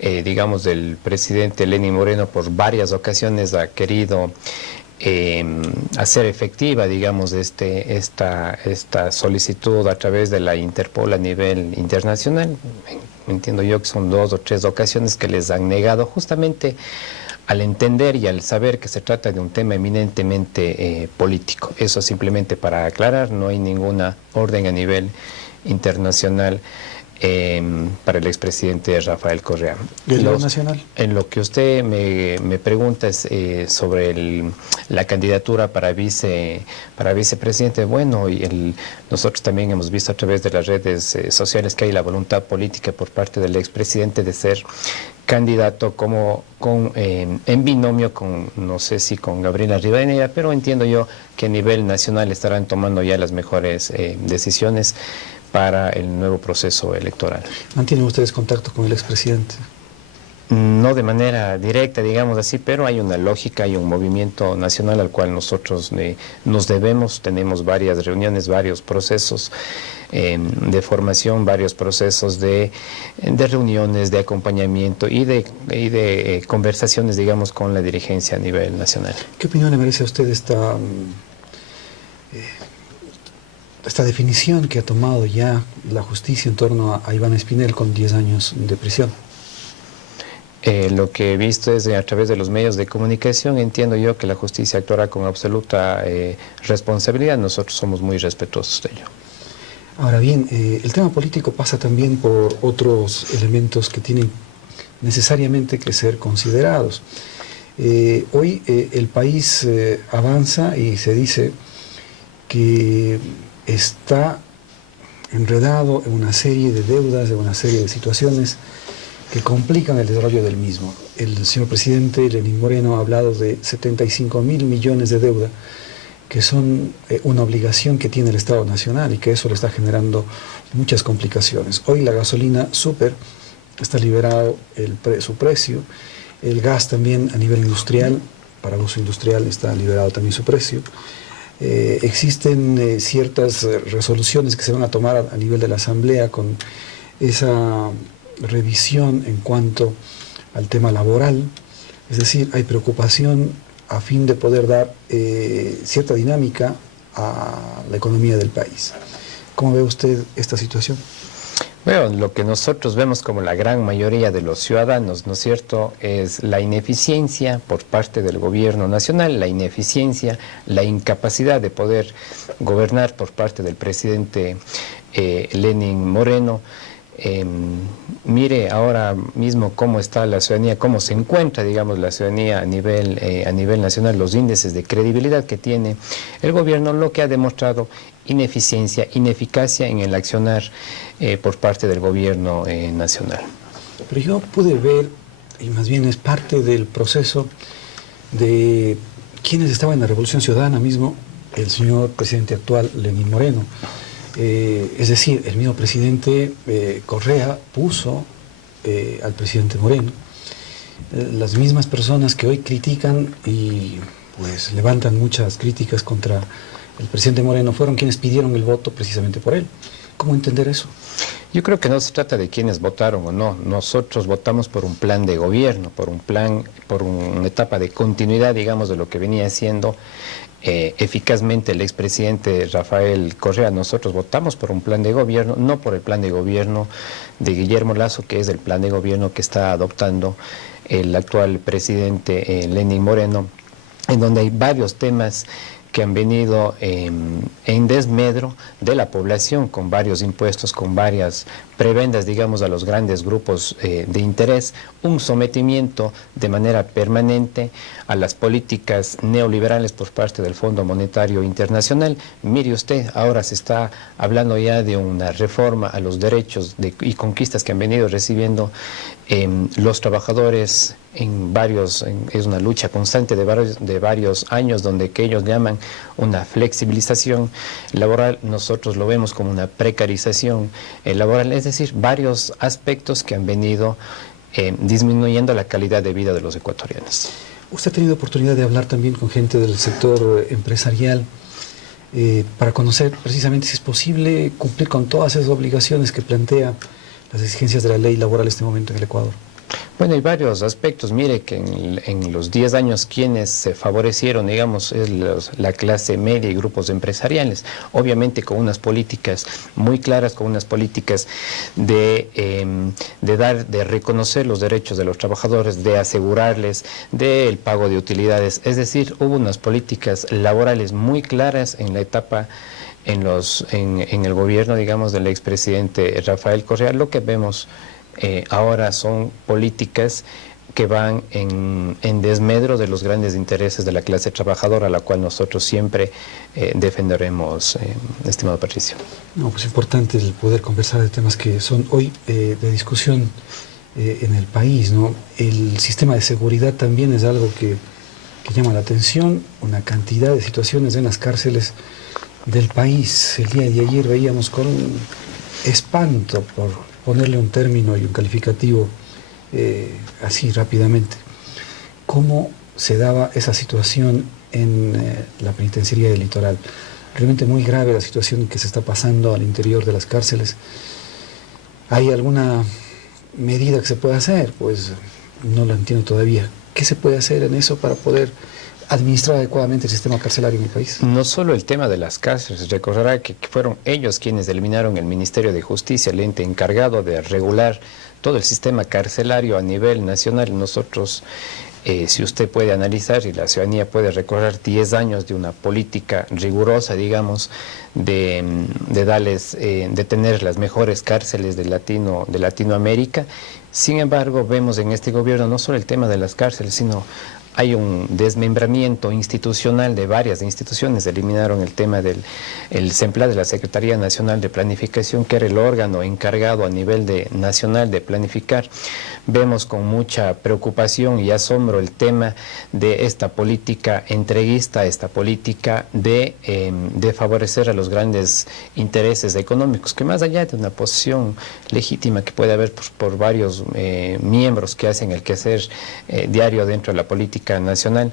digamos, del presidente Lenín Moreno por varias ocasiones ha querido hacer efectiva, digamos, esta solicitud a través de la Interpol a nivel internacional. Entiendo yo que son 2 o 3 ocasiones que les han negado, justamente al entender y al saber que se trata de un tema eminentemente político. Eso simplemente para aclarar, no hay ninguna orden a nivel internacional para el expresidente Rafael Correa. ¿Y el nacional? En lo que usted me pregunta es sobre la candidatura para vicepresidente. Bueno, nosotros también hemos visto a través de las redes sociales que hay la voluntad política por parte del expresidente de ser candidato en binomio con, no sé si con Gabriela Rivadeneira, pero entiendo yo que a nivel nacional estarán tomando ya las mejores decisiones para el nuevo proceso electoral. ¿Mantienen ustedes contacto con el expresidente? no de manera directa, digamos así, pero hay una lógica y un movimiento nacional al cual nosotros nos debemos. Tenemos varias reuniones, varios procesos de formación, varios procesos de reuniones, de acompañamiento y de conversaciones, digamos, con la dirigencia a nivel nacional. ¿Qué opinión le merece a usted esta definición que ha tomado ya la justicia en torno a Iván Espinel con 10 años de prisión? Lo que he visto es a través de los medios de comunicación, entiendo yo que la justicia actuará con absoluta responsabilidad. Nosotros somos muy respetuosos de ello. Ahora bien, el tema político pasa también por otros elementos que tienen necesariamente que ser considerados. Hoy el país avanza y se dice que está enredado en una serie de deudas, en una serie de situaciones que complican el desarrollo del mismo. El señor presidente Lenín Moreno ha hablado de 75.000 millones de deuda, que son una obligación que tiene el Estado Nacional y que eso le está generando muchas complicaciones. Hoy la gasolina súper está liberado su precio, el gas también a nivel industrial, para uso industrial está liberado también su precio. Existen ciertas resoluciones que se van a tomar a nivel de la Asamblea con esa revisión en cuanto al tema laboral, es decir, hay preocupación a fin de poder dar cierta dinámica a la economía del país. ¿Cómo ve usted esta situación? Bueno, lo que nosotros vemos como la gran mayoría de los ciudadanos, ¿no es cierto?, es la ineficiencia por parte del gobierno nacional, la ineficiencia, la incapacidad de poder gobernar por parte del presidente Lenín Moreno. Mire ahora mismo cómo está la ciudadanía, cómo se encuentra, digamos, la ciudadanía a nivel nacional, los índices de credibilidad que tiene el gobierno, lo que ha demostrado ineficiencia, ineficacia en el accionar por parte del gobierno nacional. Pero yo pude ver, y más bien es parte del proceso de quienes estaban en la Revolución Ciudadana mismo, el señor presidente actual, Lenín Moreno. Es decir, el mismo presidente Correa puso al presidente Moreno. Las mismas personas que hoy critican y pues levantan muchas críticas contra el presidente Moreno fueron quienes pidieron el voto precisamente por él. ¿Cómo entender eso? Yo creo que no se trata de quienes votaron o no. Nosotros votamos por un plan de gobierno, por una etapa de continuidad, digamos, de lo que venía haciendo eficazmente el expresidente Rafael Correa. Nosotros votamos por un plan de gobierno, no por el plan de gobierno de Guillermo Lasso, que es el plan de gobierno que está adoptando el actual presidente Lenín Moreno, en donde hay varios temas que han venido en desmedro de la población, con varios impuestos, con varias prebendas, digamos, a los grandes grupos de interés, un sometimiento de manera permanente a las políticas neoliberales por parte del Fondo Monetario Internacional. Mire usted, ahora se está hablando ya de una reforma a los derechos y conquistas que han venido recibiendo los trabajadores es una lucha constante de varios años, donde que ellos llaman una flexibilización laboral, nosotros lo vemos como una precarización laboral, es decir, varios aspectos que han venido disminuyendo la calidad de vida de los ecuatorianos. Usted ha tenido oportunidad de hablar también con gente del sector empresarial para conocer precisamente si es posible cumplir con todas esas obligaciones que plantea las exigencias de la ley laboral en este momento en el Ecuador. Bueno, hay varios aspectos. Mire que en los 10 años quienes se favorecieron, digamos, es la clase media y grupos empresariales, obviamente con unas políticas muy claras, con unas políticas de reconocer los derechos de los trabajadores, de asegurarles del pago de utilidades. Es decir, hubo unas políticas laborales muy claras en la etapa en el gobierno, digamos, del expresidente Rafael Correa. Lo que vemos ahora son políticas que van en desmedro de los grandes intereses de la clase trabajadora, a la cual nosotros siempre defenderemos, estimado Patricio. No, pues es importante el poder conversar de temas que son hoy de discusión en el país, ¿no? El sistema de seguridad también es algo que llama la atención, una cantidad de situaciones en las cárceles del país. El día de ayer veíamos con espanto, por ponerle un término y un calificativo, así rápidamente. ¿Cómo se daba esa situación en la penitenciaría del Litoral? Realmente muy grave la situación que se está pasando al interior de las cárceles. ¿Hay alguna medida que se pueda hacer? Pues no lo entiendo todavía. ¿Qué se puede hacer en eso para poder administrar adecuadamente el sistema carcelario en el país? No solo el tema de las cárceles, recordará que fueron ellos quienes eliminaron el Ministerio de Justicia, el ente encargado de regular todo el sistema carcelario a nivel nacional. Nosotros, si usted puede analizar y la ciudadanía puede recordar 10 años de una política rigurosa, digamos, de darles, de tener las mejores cárceles de Latinoamérica. Sin embargo, vemos en este gobierno no solo el tema de las cárceles, sino hay un desmembramiento institucional de varias instituciones. Eliminaron el tema del SEMPLA, de la Secretaría Nacional de Planificación, que era el órgano encargado a nivel nacional de planificar. Vemos con mucha preocupación y asombro el tema de esta política entreguista, esta política de favorecer a los grandes intereses económicos, que más allá de una posición legítima que puede haber por varios miembros que hacen el quehacer diario dentro de la política nacional,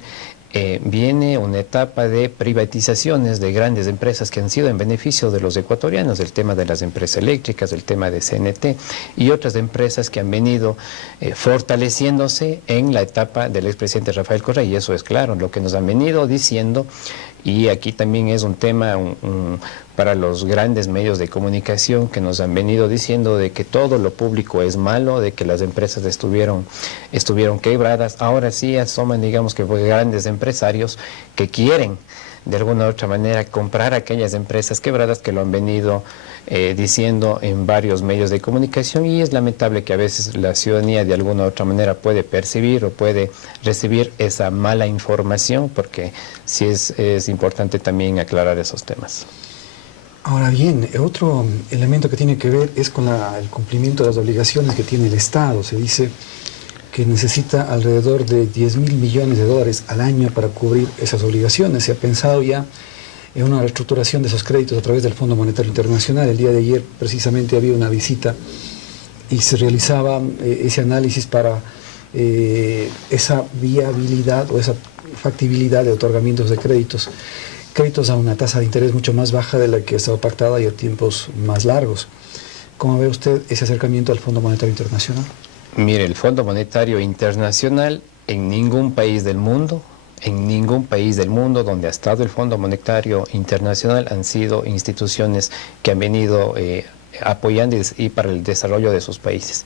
viene una etapa de privatizaciones de grandes empresas que han sido en beneficio de los ecuatorianos, el tema de las empresas eléctricas, el tema de CNT y otras empresas que han venido fortaleciéndose en la etapa del expresidente Rafael Correa, y eso es claro, lo que nos han venido diciendo. Y aquí también es un tema para los grandes medios de comunicación que nos han venido diciendo de que todo lo público es malo, de que las empresas estuvieron quebradas. Ahora sí asoman, digamos, que grandes empresarios que quieren de alguna u otra manera comprar aquellas empresas quebradas, que lo han venido diciendo en varios medios de comunicación, y es lamentable que a veces la ciudadanía de alguna u otra manera puede percibir o puede recibir esa mala información, porque sí es importante también aclarar esos temas. Ahora bien, otro elemento que tiene que ver es con el cumplimiento de las obligaciones que tiene el Estado. Se dice que necesita alrededor de 10.000 millones de dólares al año para cubrir esas obligaciones. Se ha pensado ya en una reestructuración de esos créditos a través del Fondo Monetario Internacional. El día de ayer precisamente había una visita y se realizaba ese análisis para esa viabilidad o esa factibilidad de otorgamientos de créditos a una tasa de interés mucho más baja de la que estaba pactada y a tiempos más largos. ¿Cómo ve usted ese acercamiento al Fondo Monetario Internacional? Mire, el Fondo Monetario Internacional en ningún país del mundo donde ha estado el Fondo Monetario Internacional han sido instituciones que han venido apoyando y para el desarrollo de sus países.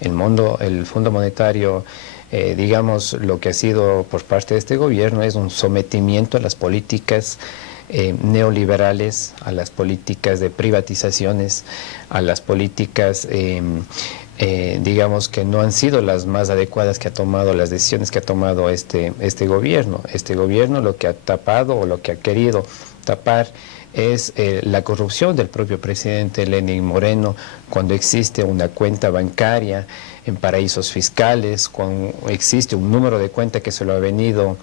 El Fondo Monetario, digamos, lo que ha sido por parte de este gobierno es un sometimiento a las políticas neoliberales, a las políticas de privatizaciones, a las políticas digamos que no han sido las más adecuadas que ha tomado, las decisiones que ha tomado este gobierno. Este gobierno lo que ha tapado o lo que ha querido tapar es la corrupción del propio presidente Lenín Moreno, cuando existe una cuenta bancaria en paraísos fiscales, cuando existe un número de cuenta que se lo ha venido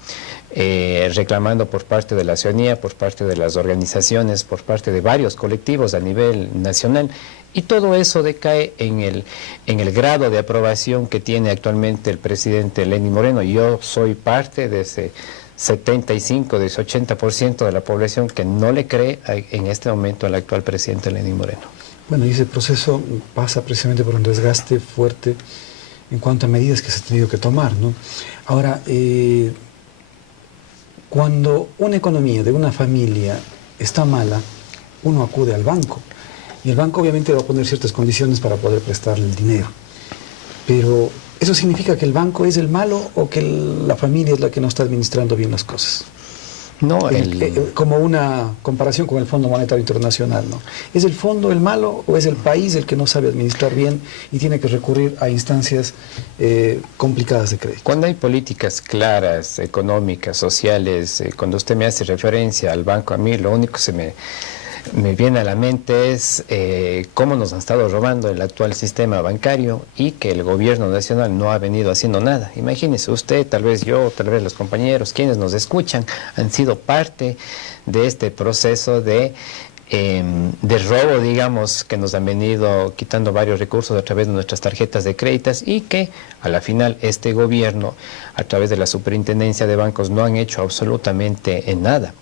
reclamando por parte de la ciudadanía, por parte de las organizaciones, por parte de varios colectivos a nivel nacional. Y todo eso decae en el grado de aprobación que tiene actualmente el presidente Lenín Moreno. Yo soy parte de ese 75, de ese 80% de la población que no le cree en este momento al actual presidente Lenín Moreno. Bueno, y ese proceso pasa precisamente por un desgaste fuerte en cuanto a medidas que se han tenido que tomar, ¿no? Ahora, cuando una economía de una familia está mala, uno acude al banco. Y el banco obviamente va a poner ciertas condiciones para poder prestarle el dinero. Pero, ¿eso significa que el banco es el malo o que la familia es la que no está administrando bien las cosas? No, como una comparación con el Fondo Monetario Internacional, ¿no? ¿Es el fondo el malo o es el país el que no sabe administrar bien y tiene que recurrir a instancias complicadas de crédito? Cuando hay políticas claras, económicas, sociales, cuando usted me hace referencia al banco, a mí lo único que me viene a la mente es cómo nos han estado robando el actual sistema bancario y que el gobierno nacional no ha venido haciendo nada. Imagínese usted, tal vez yo, tal vez los compañeros, quienes nos escuchan, han sido parte de este proceso de de robo, digamos, que nos han venido quitando varios recursos a través de nuestras tarjetas de créditos y que a la final este gobierno, a través de la Superintendencia de Bancos, no han hecho absolutamente nada.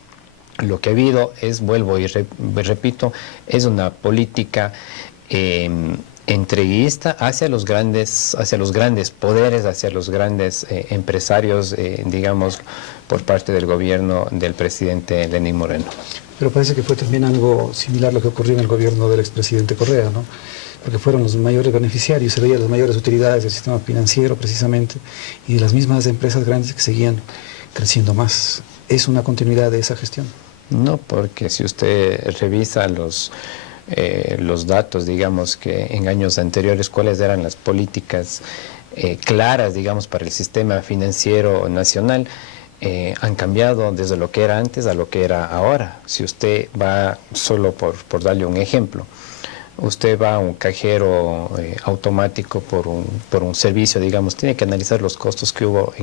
Lo que ha habido es, vuelvo y repito, es una política entreguista hacia los grandes poderes, hacia los grandes empresarios, digamos, por parte del gobierno del presidente Lenín Moreno. Pero parece que fue también algo similar a lo que ocurrió en el gobierno del expresidente Correa, ¿no? Porque fueron los mayores beneficiarios, se veían las mayores utilidades del sistema financiero precisamente y de las mismas empresas grandes que seguían creciendo más. ¿Es una continuidad de esa gestión? No, porque si usted revisa los datos, digamos, que en años anteriores, cuáles eran las políticas claras, digamos, para el sistema financiero nacional, han cambiado desde lo que era antes a lo que era ahora. Si usted va, solo por darle un ejemplo, usted va a un cajero automático por un servicio, digamos, tiene que analizar los costos que hubo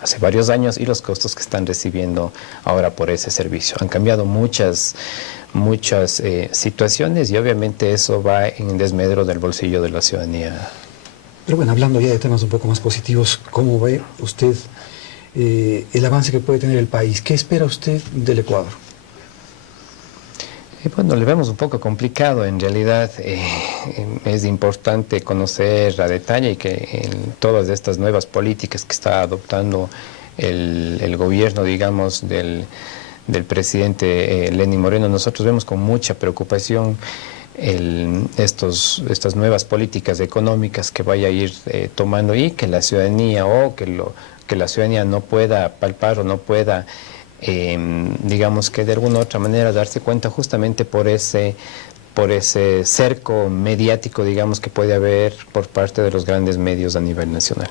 hace varios años y los costos que están recibiendo ahora por ese servicio. Han cambiado muchas situaciones y obviamente eso va en desmedro del bolsillo de la ciudadanía. Pero bueno, hablando ya de temas un poco más positivos, ¿cómo ve usted el avance que puede tener el país? ¿Qué espera usted del Ecuador? Bueno, le vemos un poco complicado. En realidad es importante conocer a detalle y que en todas estas nuevas políticas que está adoptando el gobierno, digamos, del presidente Lenín Moreno, nosotros vemos con mucha preocupación estas nuevas políticas económicas que vaya a ir tomando y que la ciudadanía que la ciudadanía no pueda palpar o no pueda digamos que de alguna u otra manera darse cuenta justamente por ese cerco mediático, digamos, que puede haber por parte de los grandes medios a nivel nacional.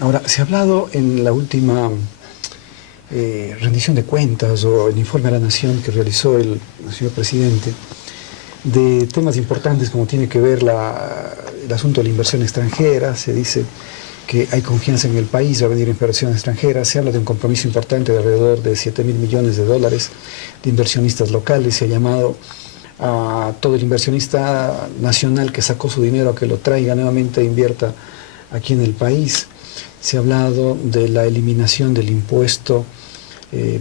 Ahora, se ha hablado en la última rendición de cuentas o el informe a la Nación que realizó el señor presidente de temas importantes como tiene que ver el asunto de la inversión extranjera. Se dice que hay confianza en el país, va a venir inversión extranjera. Se habla de un compromiso importante de alrededor de 7.000 millones de dólares de inversionistas locales. Se ha llamado a todo el inversionista nacional que sacó su dinero a que lo traiga nuevamente e invierta aquí en el país. Se ha hablado de la eliminación del impuesto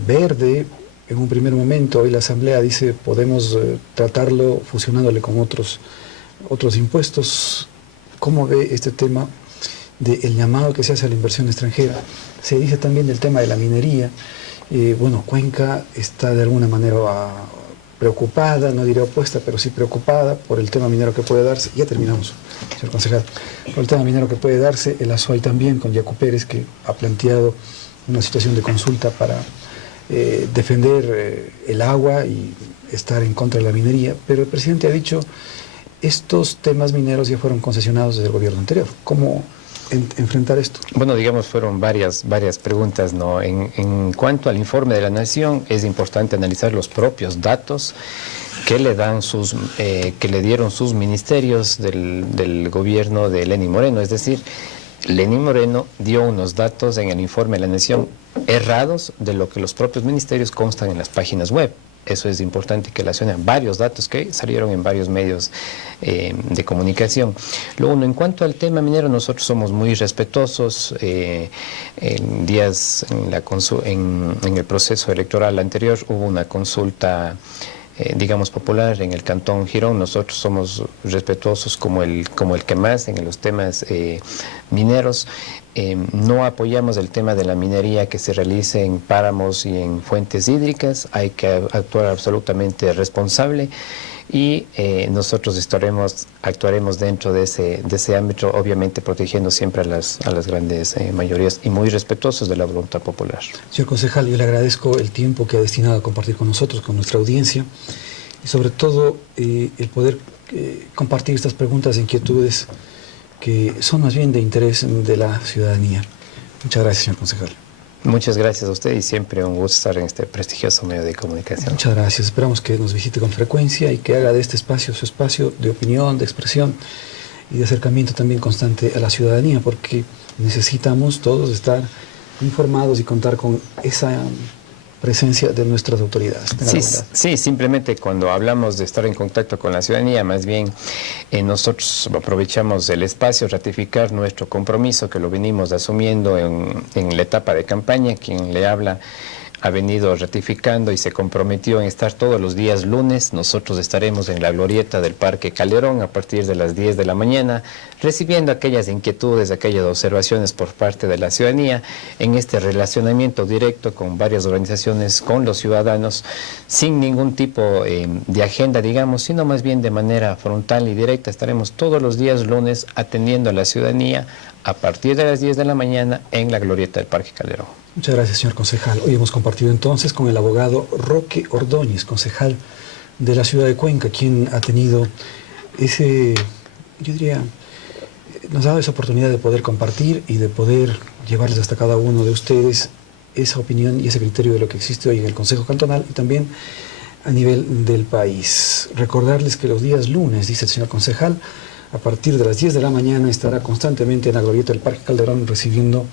verde. En un primer momento, hoy la Asamblea dice podemos tratarlo fusionándole con otros impuestos. ¿Cómo ve este tema del llamado que se hace a la inversión extranjera? Se dice también del tema de la minería. Bueno, Cuenca está de alguna manera preocupada, no diré opuesta, pero sí preocupada por el tema minero que puede darse. Ya terminamos, señor concejal. Por el tema minero que puede darse, el Azuay también, con Yacu Pérez, que ha planteado una situación de consulta para defender el agua y estar en contra de la minería. Pero el presidente ha dicho, estos temas mineros ya fueron concesionados desde el gobierno anterior. ¿Cómo enfrentar esto? Bueno, digamos, fueron varias preguntas, ¿no? En cuanto al informe de la Nación, es importante analizar los propios datos que le dieron sus ministerios del gobierno de Lenín Moreno. Es decir, Lenín Moreno dio unos datos en el informe de la Nación errados de lo que los propios ministerios constan en las páginas web. Eso es importante que la ciudadanía, varios datos que salieron en varios medios de comunicación. Lo uno, en cuanto al tema minero, nosotros somos muy respetuosos. En el proceso electoral anterior hubo una consulta, digamos, popular en el Cantón Girón. Nosotros somos respetuosos como el que más en los temas mineros. No apoyamos el tema de la minería que se realice en páramos y en fuentes hídricas. Hay que actuar absolutamente responsable y nosotros actuaremos dentro de ese ámbito, obviamente protegiendo siempre a las grandes mayorías y muy respetuosos de la voluntad popular. Señor concejal, yo le agradezco el tiempo que ha destinado a compartir con nosotros, con nuestra audiencia y sobre todo el poder compartir estas preguntas e inquietudes que son más bien de interés de la ciudadanía. Muchas gracias, señor concejal. Muchas gracias a usted y siempre un gusto estar en este prestigioso medio de comunicación. Muchas gracias. Esperamos que nos visite con frecuencia y que haga de este espacio su espacio de opinión, de expresión y de acercamiento también constante a la ciudadanía, porque necesitamos todos estar informados y contar con esa presencia de nuestras autoridades. Sí, sí, simplemente cuando hablamos de estar en contacto con la ciudadanía, más bien nosotros aprovechamos el espacio, ratificar nuestro compromiso que lo venimos asumiendo en la etapa de campaña. Quien le habla ha venido ratificando y se comprometió en estar todos los días lunes. Nosotros estaremos en la glorieta del Parque Calderón a partir de las 10 de la mañana, recibiendo aquellas inquietudes, aquellas observaciones por parte de la ciudadanía, en este relacionamiento directo con varias organizaciones, con los ciudadanos, sin ningún tipo de agenda, digamos, sino más bien de manera frontal y directa. Estaremos todos los días lunes atendiendo a la ciudadanía a partir de las 10 de la mañana en la glorieta del Parque Calderón. Muchas gracias, señor concejal. Hoy hemos compartido entonces con el abogado Roque Ordóñez, concejal de la ciudad de Cuenca, quien ha tenido ese, yo diría, nos ha dado esa oportunidad de poder compartir y de poder llevarles hasta cada uno de ustedes esa opinión y ese criterio de lo que existe hoy en el Consejo Cantonal y también a nivel del país. Recordarles que los días lunes, dice el señor concejal, a partir de las 10 de la mañana estará constantemente en la glorieta del Parque Calderón recibiendo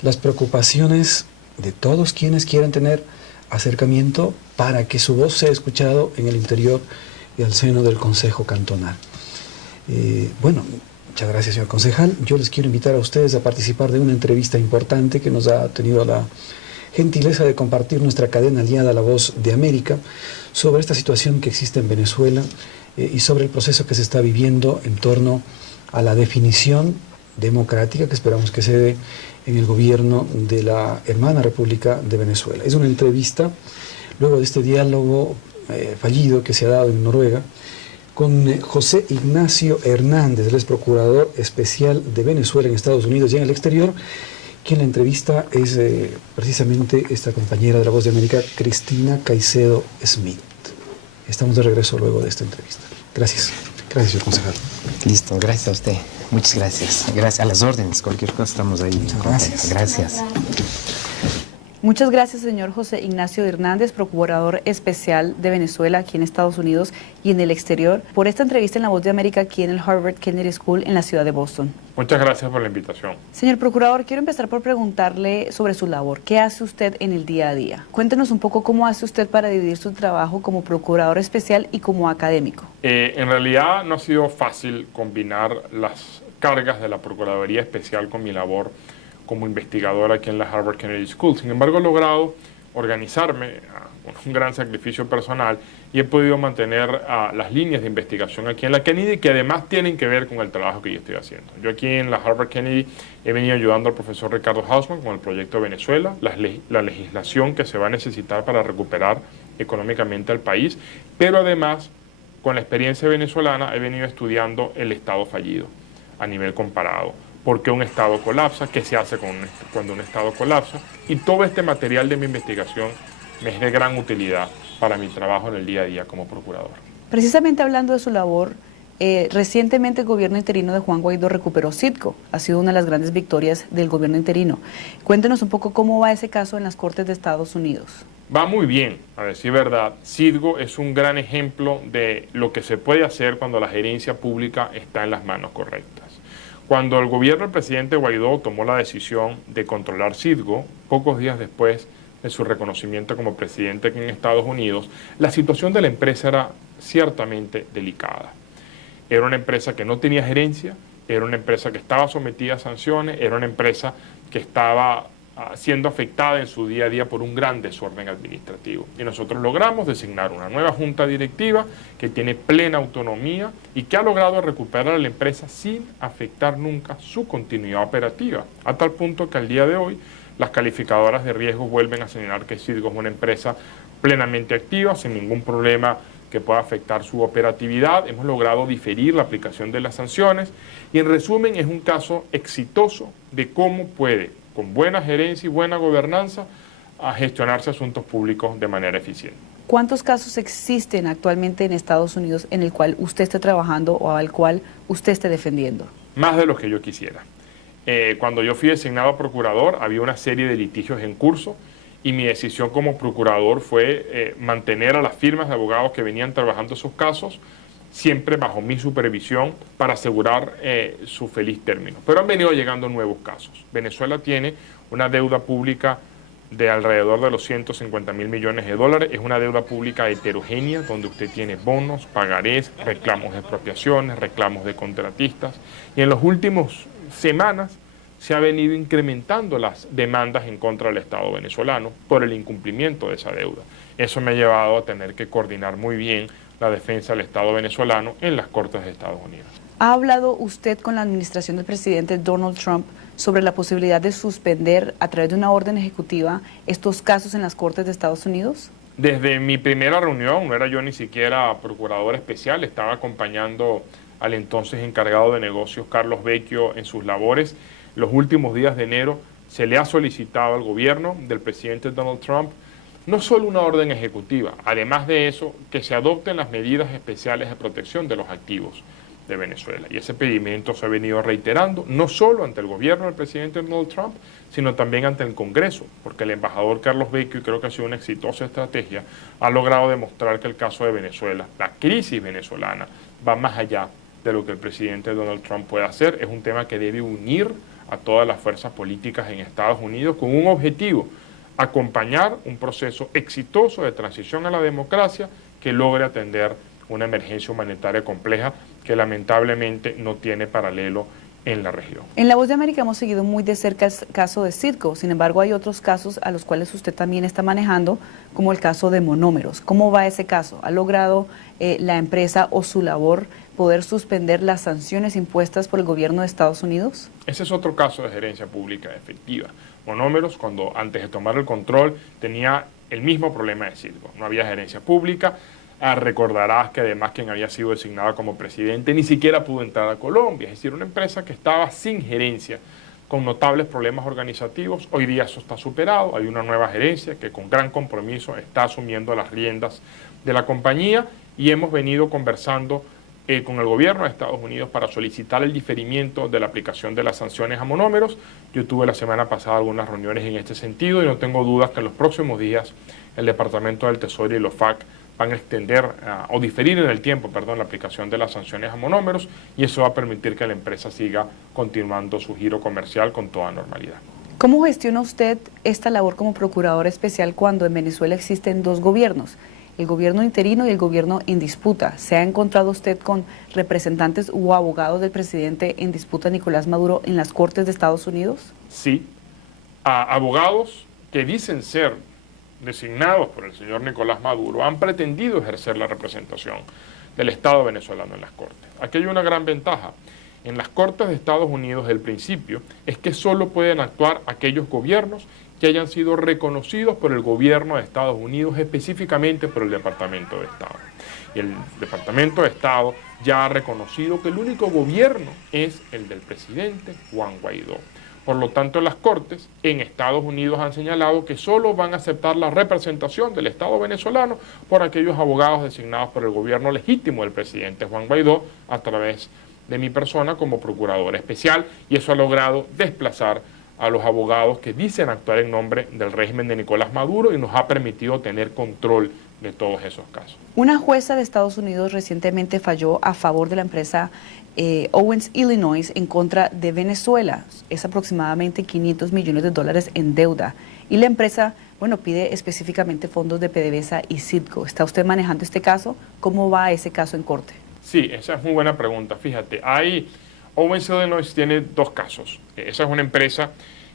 las preocupaciones de todos quienes quieran tener acercamiento para que su voz sea escuchado en el interior y al seno del Consejo Cantonal. Bueno, muchas gracias, señor concejal. Yo les quiero invitar a ustedes a participar de una entrevista importante que nos ha tenido la gentileza de compartir nuestra cadena aliada La Voz de América sobre esta situación que existe en Venezuela y sobre el proceso que se está viviendo en torno a la definición democrática que esperamos que se dé en el gobierno de la hermana República de Venezuela. Es una entrevista luego de este diálogo fallido que se ha dado en Noruega con José Ignacio Hernández, el ex procurador especial de Venezuela en Estados Unidos y en el exterior, quien la entrevista es precisamente esta compañera de La Voz de América, Cristina Caicedo Smith. Estamos de regreso luego de esta entrevista. Gracias. Gracias, señor concejal. Listo, gracias a usted. Muchas gracias. Gracias a las órdenes. Cualquier cosa estamos ahí. Gracias. Gracias. Muchas gracias, señor José Ignacio Hernández, procurador especial de Venezuela aquí en Estados Unidos y en el exterior, por esta entrevista en La Voz de América aquí en el Harvard Kennedy School en la ciudad de Boston. Muchas gracias por la invitación. Señor procurador, quiero empezar por preguntarle sobre su labor. ¿Qué hace usted en el día a día? Cuéntenos un poco cómo hace usted para dividir su trabajo como procurador especial y como académico. En realidad no ha sido fácil combinar las cargas de la Procuraduría Especial con mi labor como investigador aquí en la Harvard Kennedy School. Sin embargo, he logrado organizarme con un gran sacrificio personal y he podido mantener las líneas de investigación aquí en la Kennedy, que además tienen que ver con el trabajo que yo estoy haciendo. Yo aquí en la Harvard Kennedy he venido ayudando al profesor Ricardo Hausmann con el proyecto Venezuela, la legislación que se va a necesitar para recuperar económicamente al país, pero además, con la experiencia venezolana, he venido estudiando el Estado fallido a nivel comparado. ¿Por qué un Estado colapsa? ¿Qué se hace cuando un Estado colapsa? Y todo este material de mi investigación me es de gran utilidad para mi trabajo en el día a día como procurador. Precisamente hablando de su labor, recientemente el gobierno interino de Juan Guaidó recuperó Citgo. Ha sido una de las grandes victorias del gobierno interino. Cuéntenos un poco cómo va ese caso en las Cortes de Estados Unidos. Va muy bien, a decir verdad. Citgo es un gran ejemplo de lo que se puede hacer cuando la gerencia pública está en las manos correctas. Cuando el gobierno del presidente Guaidó tomó la decisión de controlar Citgo, pocos días después de su reconocimiento como presidente en Estados Unidos, la situación de la empresa era ciertamente delicada. Era una empresa que no tenía gerencia, era una empresa que estaba sometida a sanciones, era una empresa que estaba siendo afectada en su día a día por un gran desorden administrativo. Y nosotros logramos designar una nueva junta directiva que tiene plena autonomía y que ha logrado recuperar a la empresa sin afectar nunca su continuidad operativa, a tal punto que al día de hoy las calificadoras de riesgo vuelven a señalar que Citgo es una empresa plenamente activa, sin ningún problema que pueda afectar su operatividad. Hemos logrado diferir la aplicación de las sanciones y, en resumen, es un caso exitoso de cómo puede, con buena gerencia y buena gobernanza, a gestionarse asuntos públicos de manera eficiente. ¿Cuántos casos existen actualmente en Estados Unidos en el cual usted esté trabajando o al cual usted esté defendiendo? Más de los que yo quisiera. Cuando yo fui designado procurador, había una serie de litigios en curso y mi decisión como procurador fue mantener a las firmas de abogados que venían trabajando esos casos siempre bajo mi supervisión para asegurar su feliz término. Pero han venido llegando nuevos casos. Venezuela tiene una deuda pública de alrededor de los 150.000 millones de dólares. Es una deuda pública heterogénea donde usted tiene bonos, pagarés, reclamos de expropiaciones, reclamos de contratistas. Y en las últimas semanas se ha venido incrementando las demandas en contra del Estado venezolano por el incumplimiento de esa deuda. Eso me ha llevado a tener que coordinar muy bien la defensa del Estado venezolano en las Cortes de Estados Unidos. ¿Ha hablado usted con la administración del presidente Donald Trump sobre la posibilidad de suspender a través de una orden ejecutiva estos casos en las Cortes de Estados Unidos? Desde mi primera reunión, no era yo ni siquiera procurador especial, estaba acompañando al entonces encargado de negocios Carlos Vecchio en sus labores. Los últimos días de enero se le ha solicitado al gobierno del presidente Donald Trump no solo una orden ejecutiva, además de eso, que se adopten las medidas especiales de protección de los activos de Venezuela. Y ese pedimento se ha venido reiterando, no solo ante el gobierno del presidente Donald Trump, sino también ante el Congreso, porque el embajador Carlos Vecchio, y creo que ha sido una exitosa estrategia, ha logrado demostrar que el caso de Venezuela, la crisis venezolana, va más allá de lo que el presidente Donald Trump puede hacer. Es un tema que debe unir a todas las fuerzas políticas en Estados Unidos con un objetivo: acompañar un proceso exitoso de transición a la democracia que logre atender una emergencia humanitaria compleja que lamentablemente no tiene paralelo en la región. En La Voz de América hemos seguido muy de cerca el caso de Citgo, sin embargo hay otros casos a los cuales usted también está manejando, como el caso de Monómeros. ¿Cómo va ese caso? ¿Ha logrado la empresa o su labor poder suspender las sanciones impuestas por el gobierno de Estados Unidos? Ese es otro caso de gerencia pública efectiva. Monómeros, cuando antes de tomar el control, tenía el mismo problema de Citgo. No había gerencia pública. Recordarás que además quien había sido designado como presidente ni siquiera pudo entrar a Colombia. Es decir, una empresa que estaba sin gerencia, con notables problemas organizativos. Hoy día eso está superado. Hay una nueva gerencia que con gran compromiso está asumiendo las riendas de la compañía y hemos venido conversando con el gobierno de Estados Unidos para solicitar el diferimiento de la aplicación de las sanciones a Monómeros. Yo tuve la semana pasada algunas reuniones en este sentido y no tengo dudas que en los próximos días el Departamento del Tesoro y los FAC van a extender o diferir en el tiempo, la aplicación de las sanciones a Monómeros, y eso va a permitir que la empresa siga continuando su giro comercial con toda normalidad. ¿Cómo gestiona usted esta labor como procurador especial cuando en Venezuela existen dos gobiernos, el gobierno interino y el gobierno en disputa? ¿Se ha encontrado usted con representantes u abogados del presidente en disputa, Nicolás Maduro, en las Cortes de Estados Unidos? Sí, abogados que dicen ser designados por el señor Nicolás Maduro han pretendido ejercer la representación del Estado venezolano en las Cortes. Aquí hay una gran ventaja. En las Cortes de Estados Unidos, el principio es que solo pueden actuar aquellos gobiernos que hayan sido reconocidos por el gobierno de Estados Unidos, específicamente por el Departamento de Estado. Y el Departamento de Estado ya ha reconocido que el único gobierno es el del presidente Juan Guaidó. Por lo tanto, las Cortes en Estados Unidos han señalado que solo van a aceptar la representación del Estado venezolano por aquellos abogados designados por el gobierno legítimo del presidente Juan Guaidó a través de mi persona como procurador especial, y eso ha logrado desplazar a los abogados que dicen actuar en nombre del régimen de Nicolás Maduro y nos ha permitido tener control de todos esos casos. Una jueza de Estados Unidos recientemente falló a favor de la empresa Owens Illinois en contra de Venezuela. Es aproximadamente 500 millones de dólares en deuda. Y la empresa, pide específicamente fondos de PDVSA y Citgo. ¿Está usted manejando este caso? ¿Cómo va ese caso en corte? Sí, esa es muy buena pregunta. Fíjate, Owens Illinois tiene dos casos. Esa es una empresa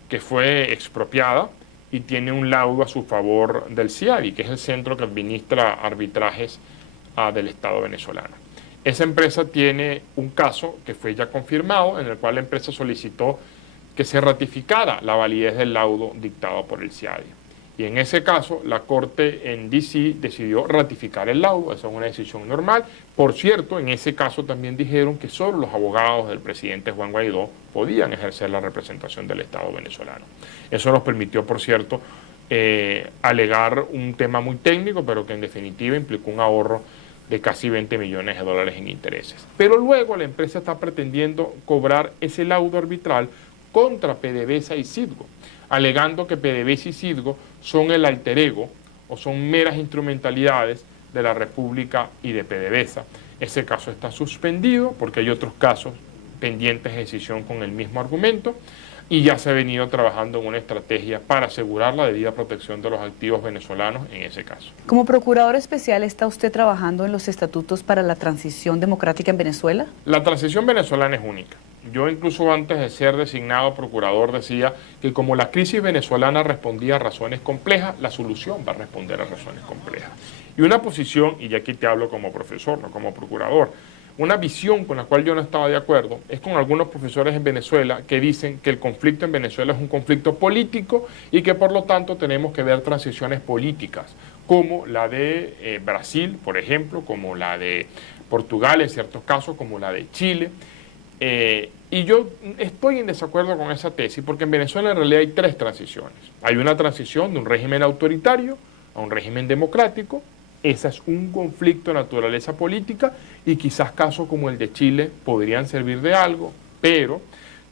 que fue expropiada y tiene un laudo a su favor del CIADI, que es el centro que administra arbitrajes del Estado venezolano. Esa empresa tiene un caso que fue ya confirmado, en el cual la empresa solicitó que se ratificara la validez del laudo dictado por el CIADI. Y en ese caso, la Corte en D.C. decidió ratificar el laudo. Esa es una decisión normal. Por cierto, en ese caso también dijeron que solo los abogados del presidente Juan Guaidó podían ejercer la representación del Estado venezolano. Eso nos permitió, por cierto, alegar un tema muy técnico, pero que en definitiva implicó un ahorro de casi 20 millones de dólares en intereses. Pero luego la empresa está pretendiendo cobrar ese laudo arbitral contra PDVSA y Citgo, alegando que PDVSA y Citgo son el alter ego o son meras instrumentalidades de la República y de PDVSA. Ese caso está suspendido porque hay otros casos pendientes de decisión con el mismo argumento. y ya se ha venido trabajando en una estrategia para asegurar la debida protección de los activos venezolanos en ese caso. Como procurador especial, ¿está usted trabajando en los estatutos para la transición democrática en Venezuela? La transición venezolana es única. Yo incluso antes de ser designado procurador decía que como la crisis venezolana respondía a razones complejas, la solución va a responder a razones complejas. Y una posición, y ya aquí te hablo como profesor, no como procurador, una visión con la cual yo no estaba de acuerdo es con algunos profesores en Venezuela que dicen que el conflicto en Venezuela es un conflicto político y que por lo tanto tenemos que ver transiciones políticas, como la de Brasil, por ejemplo, como la de Portugal en ciertos casos, como la de Chile. Y yo estoy en desacuerdo con esa tesis porque en Venezuela en realidad hay tres transiciones. Hay una transición de un régimen autoritario a un régimen democrático. Ese es un conflicto de naturaleza política y quizás casos como el de Chile podrían servir de algo, pero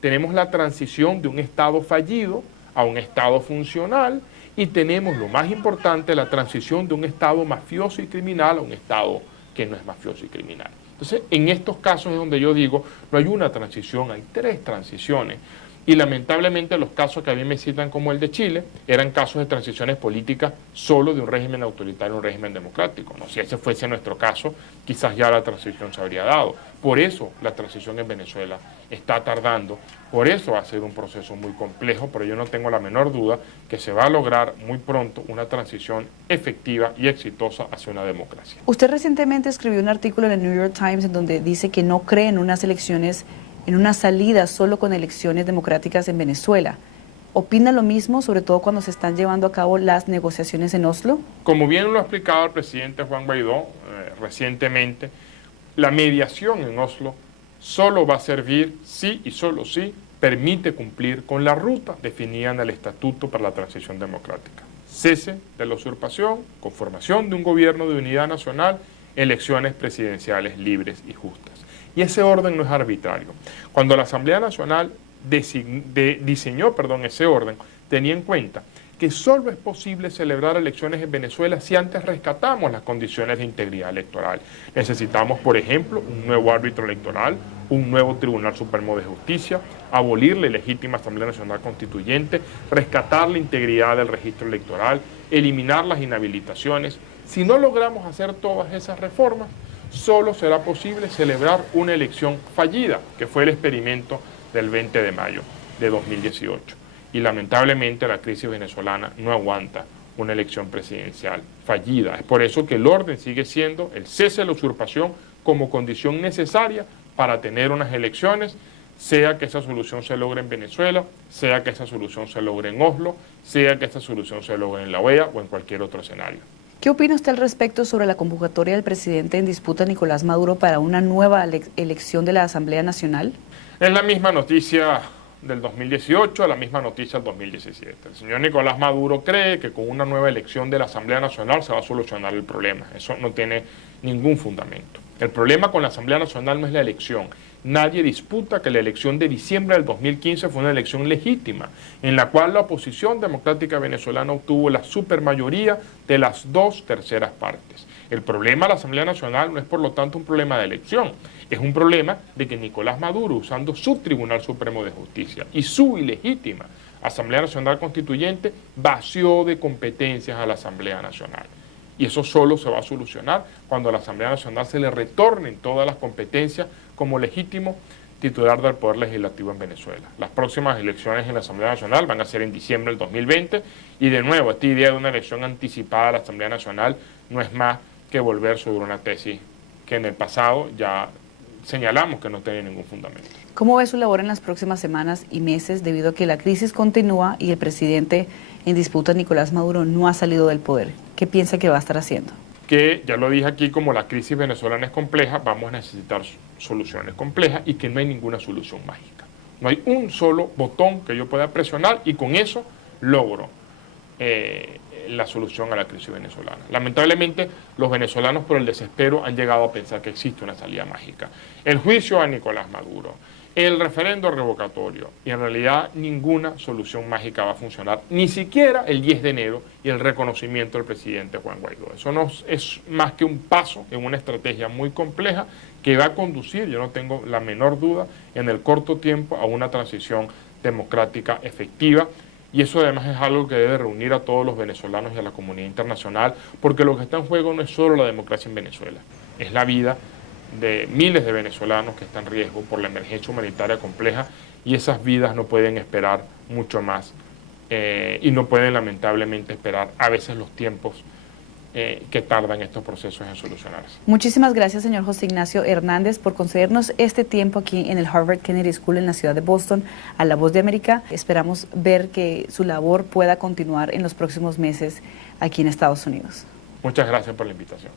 tenemos la transición de un Estado fallido a un Estado funcional y tenemos lo más importante, la transición de un Estado mafioso y criminal a un Estado que no es mafioso y criminal. Entonces, en estos casos es donde yo digo, no hay una transición, hay tres transiciones. Y lamentablemente los casos que a mí me citan como el de Chile eran casos de transiciones políticas solo de un régimen autoritario a un régimen democrático. ¿No? Si ese fuese nuestro caso, quizás ya la transición se habría dado. Por eso la transición en Venezuela está tardando, por eso va a ser un proceso muy complejo, pero yo no tengo la menor duda que se va a lograr muy pronto una transición efectiva y exitosa hacia una democracia. Usted recientemente escribió un artículo en el New York Times en donde dice que no cree en unas elecciones, en una salida solo con elecciones democráticas en Venezuela. ¿Opina lo mismo, sobre todo cuando se están llevando a cabo las negociaciones en Oslo? Como bien lo ha explicado el presidente Juan Guaidó recientemente, la mediación en Oslo solo va a servir si y solo si permite cumplir con la ruta definida en el Estatuto para la Transición Democrática. Cese de la usurpación, conformación de un gobierno de unidad nacional, elecciones presidenciales libres y justas. Y ese orden no es arbitrario. Cuando la Asamblea Nacional diseñó ese orden, tenía en cuenta que solo es posible celebrar elecciones en Venezuela si antes rescatamos las condiciones de integridad electoral. Necesitamos, por ejemplo, un nuevo árbitro electoral, un nuevo Tribunal Supremo de Justicia, abolir la ilegítima Asamblea Nacional Constituyente, rescatar la integridad del registro electoral, eliminar las inhabilitaciones. Si no logramos hacer todas esas reformas, solo será posible celebrar una elección fallida, que fue el experimento del 20 de mayo de 2018. Y lamentablemente la crisis venezolana no aguanta una elección presidencial fallida. Es por eso que el orden sigue siendo el cese de la usurpación como condición necesaria para tener unas elecciones, sea que esa solución se logre en Venezuela, sea que esa solución se logre en Oslo, sea que esa solución se logre en la OEA o en cualquier otro escenario. ¿Qué opina usted al respecto sobre la convocatoria del presidente en disputa Nicolás Maduro para una nueva elección de la Asamblea Nacional? Es la misma noticia del 2018, la misma noticia del 2017. El señor Nicolás Maduro cree que con una nueva elección de la Asamblea Nacional se va a solucionar el problema. Eso no tiene ningún fundamento. El problema con la Asamblea Nacional no es la elección. Nadie disputa que la elección de diciembre del 2015 fue una elección legítima, en la cual la oposición democrática venezolana obtuvo la supermayoría de las 2/3 partes. El problema de la Asamblea Nacional no es por lo tanto un problema de elección, es un problema de que Nicolás Maduro, usando su Tribunal Supremo de Justicia y su ilegítima Asamblea Nacional Constituyente, vació de competencias a la Asamblea Nacional. Y eso solo se va a solucionar cuando a la Asamblea Nacional se le retornen todas las competencias como legítimo titular del Poder Legislativo en Venezuela. Las próximas elecciones en la Asamblea Nacional van a ser en diciembre del 2020 y de nuevo, esta idea de una elección anticipada a la Asamblea Nacional no es más que volver sobre una tesis que en el pasado ya señalamos que no tenía ningún fundamento. ¿Cómo ve su labor en las próximas semanas y meses debido a que la crisis continúa y el presidente en disputa, Nicolás Maduro, no ha salido del poder? ¿Qué piensa que va a estar haciendo? Que, ya lo dije aquí, como la crisis venezolana es compleja, vamos a necesitar soluciones complejas y que no hay ninguna solución mágica. No hay un solo botón que yo pueda presionar y con eso logro la solución a la crisis venezolana. Lamentablemente, los venezolanos por el desespero han llegado a pensar que existe una salida mágica. El juicio a Nicolás Maduro, el referendo revocatorio, y en realidad ninguna solución mágica va a funcionar, ni siquiera el 10 de enero y el reconocimiento del presidente Juan Guaidó. Eso no es más que un paso en una estrategia muy compleja que va a conducir, yo no tengo la menor duda, en el corto tiempo a una transición democrática efectiva. Y eso además es algo que debe reunir a todos los venezolanos y a la comunidad internacional, porque lo que está en juego no es solo la democracia en Venezuela, es la vida de miles de venezolanos que están en riesgo por la emergencia humanitaria compleja, y esas vidas no pueden esperar mucho más y no pueden lamentablemente esperar a veces los tiempos que tardan estos procesos en solucionarse. Muchísimas gracias, señor José Ignacio Hernández, por concedernos este tiempo aquí en el Harvard Kennedy School en la ciudad de Boston, a La Voz de América. Esperamos ver que su labor pueda continuar en los próximos meses aquí en Estados Unidos. Muchas gracias por la invitación.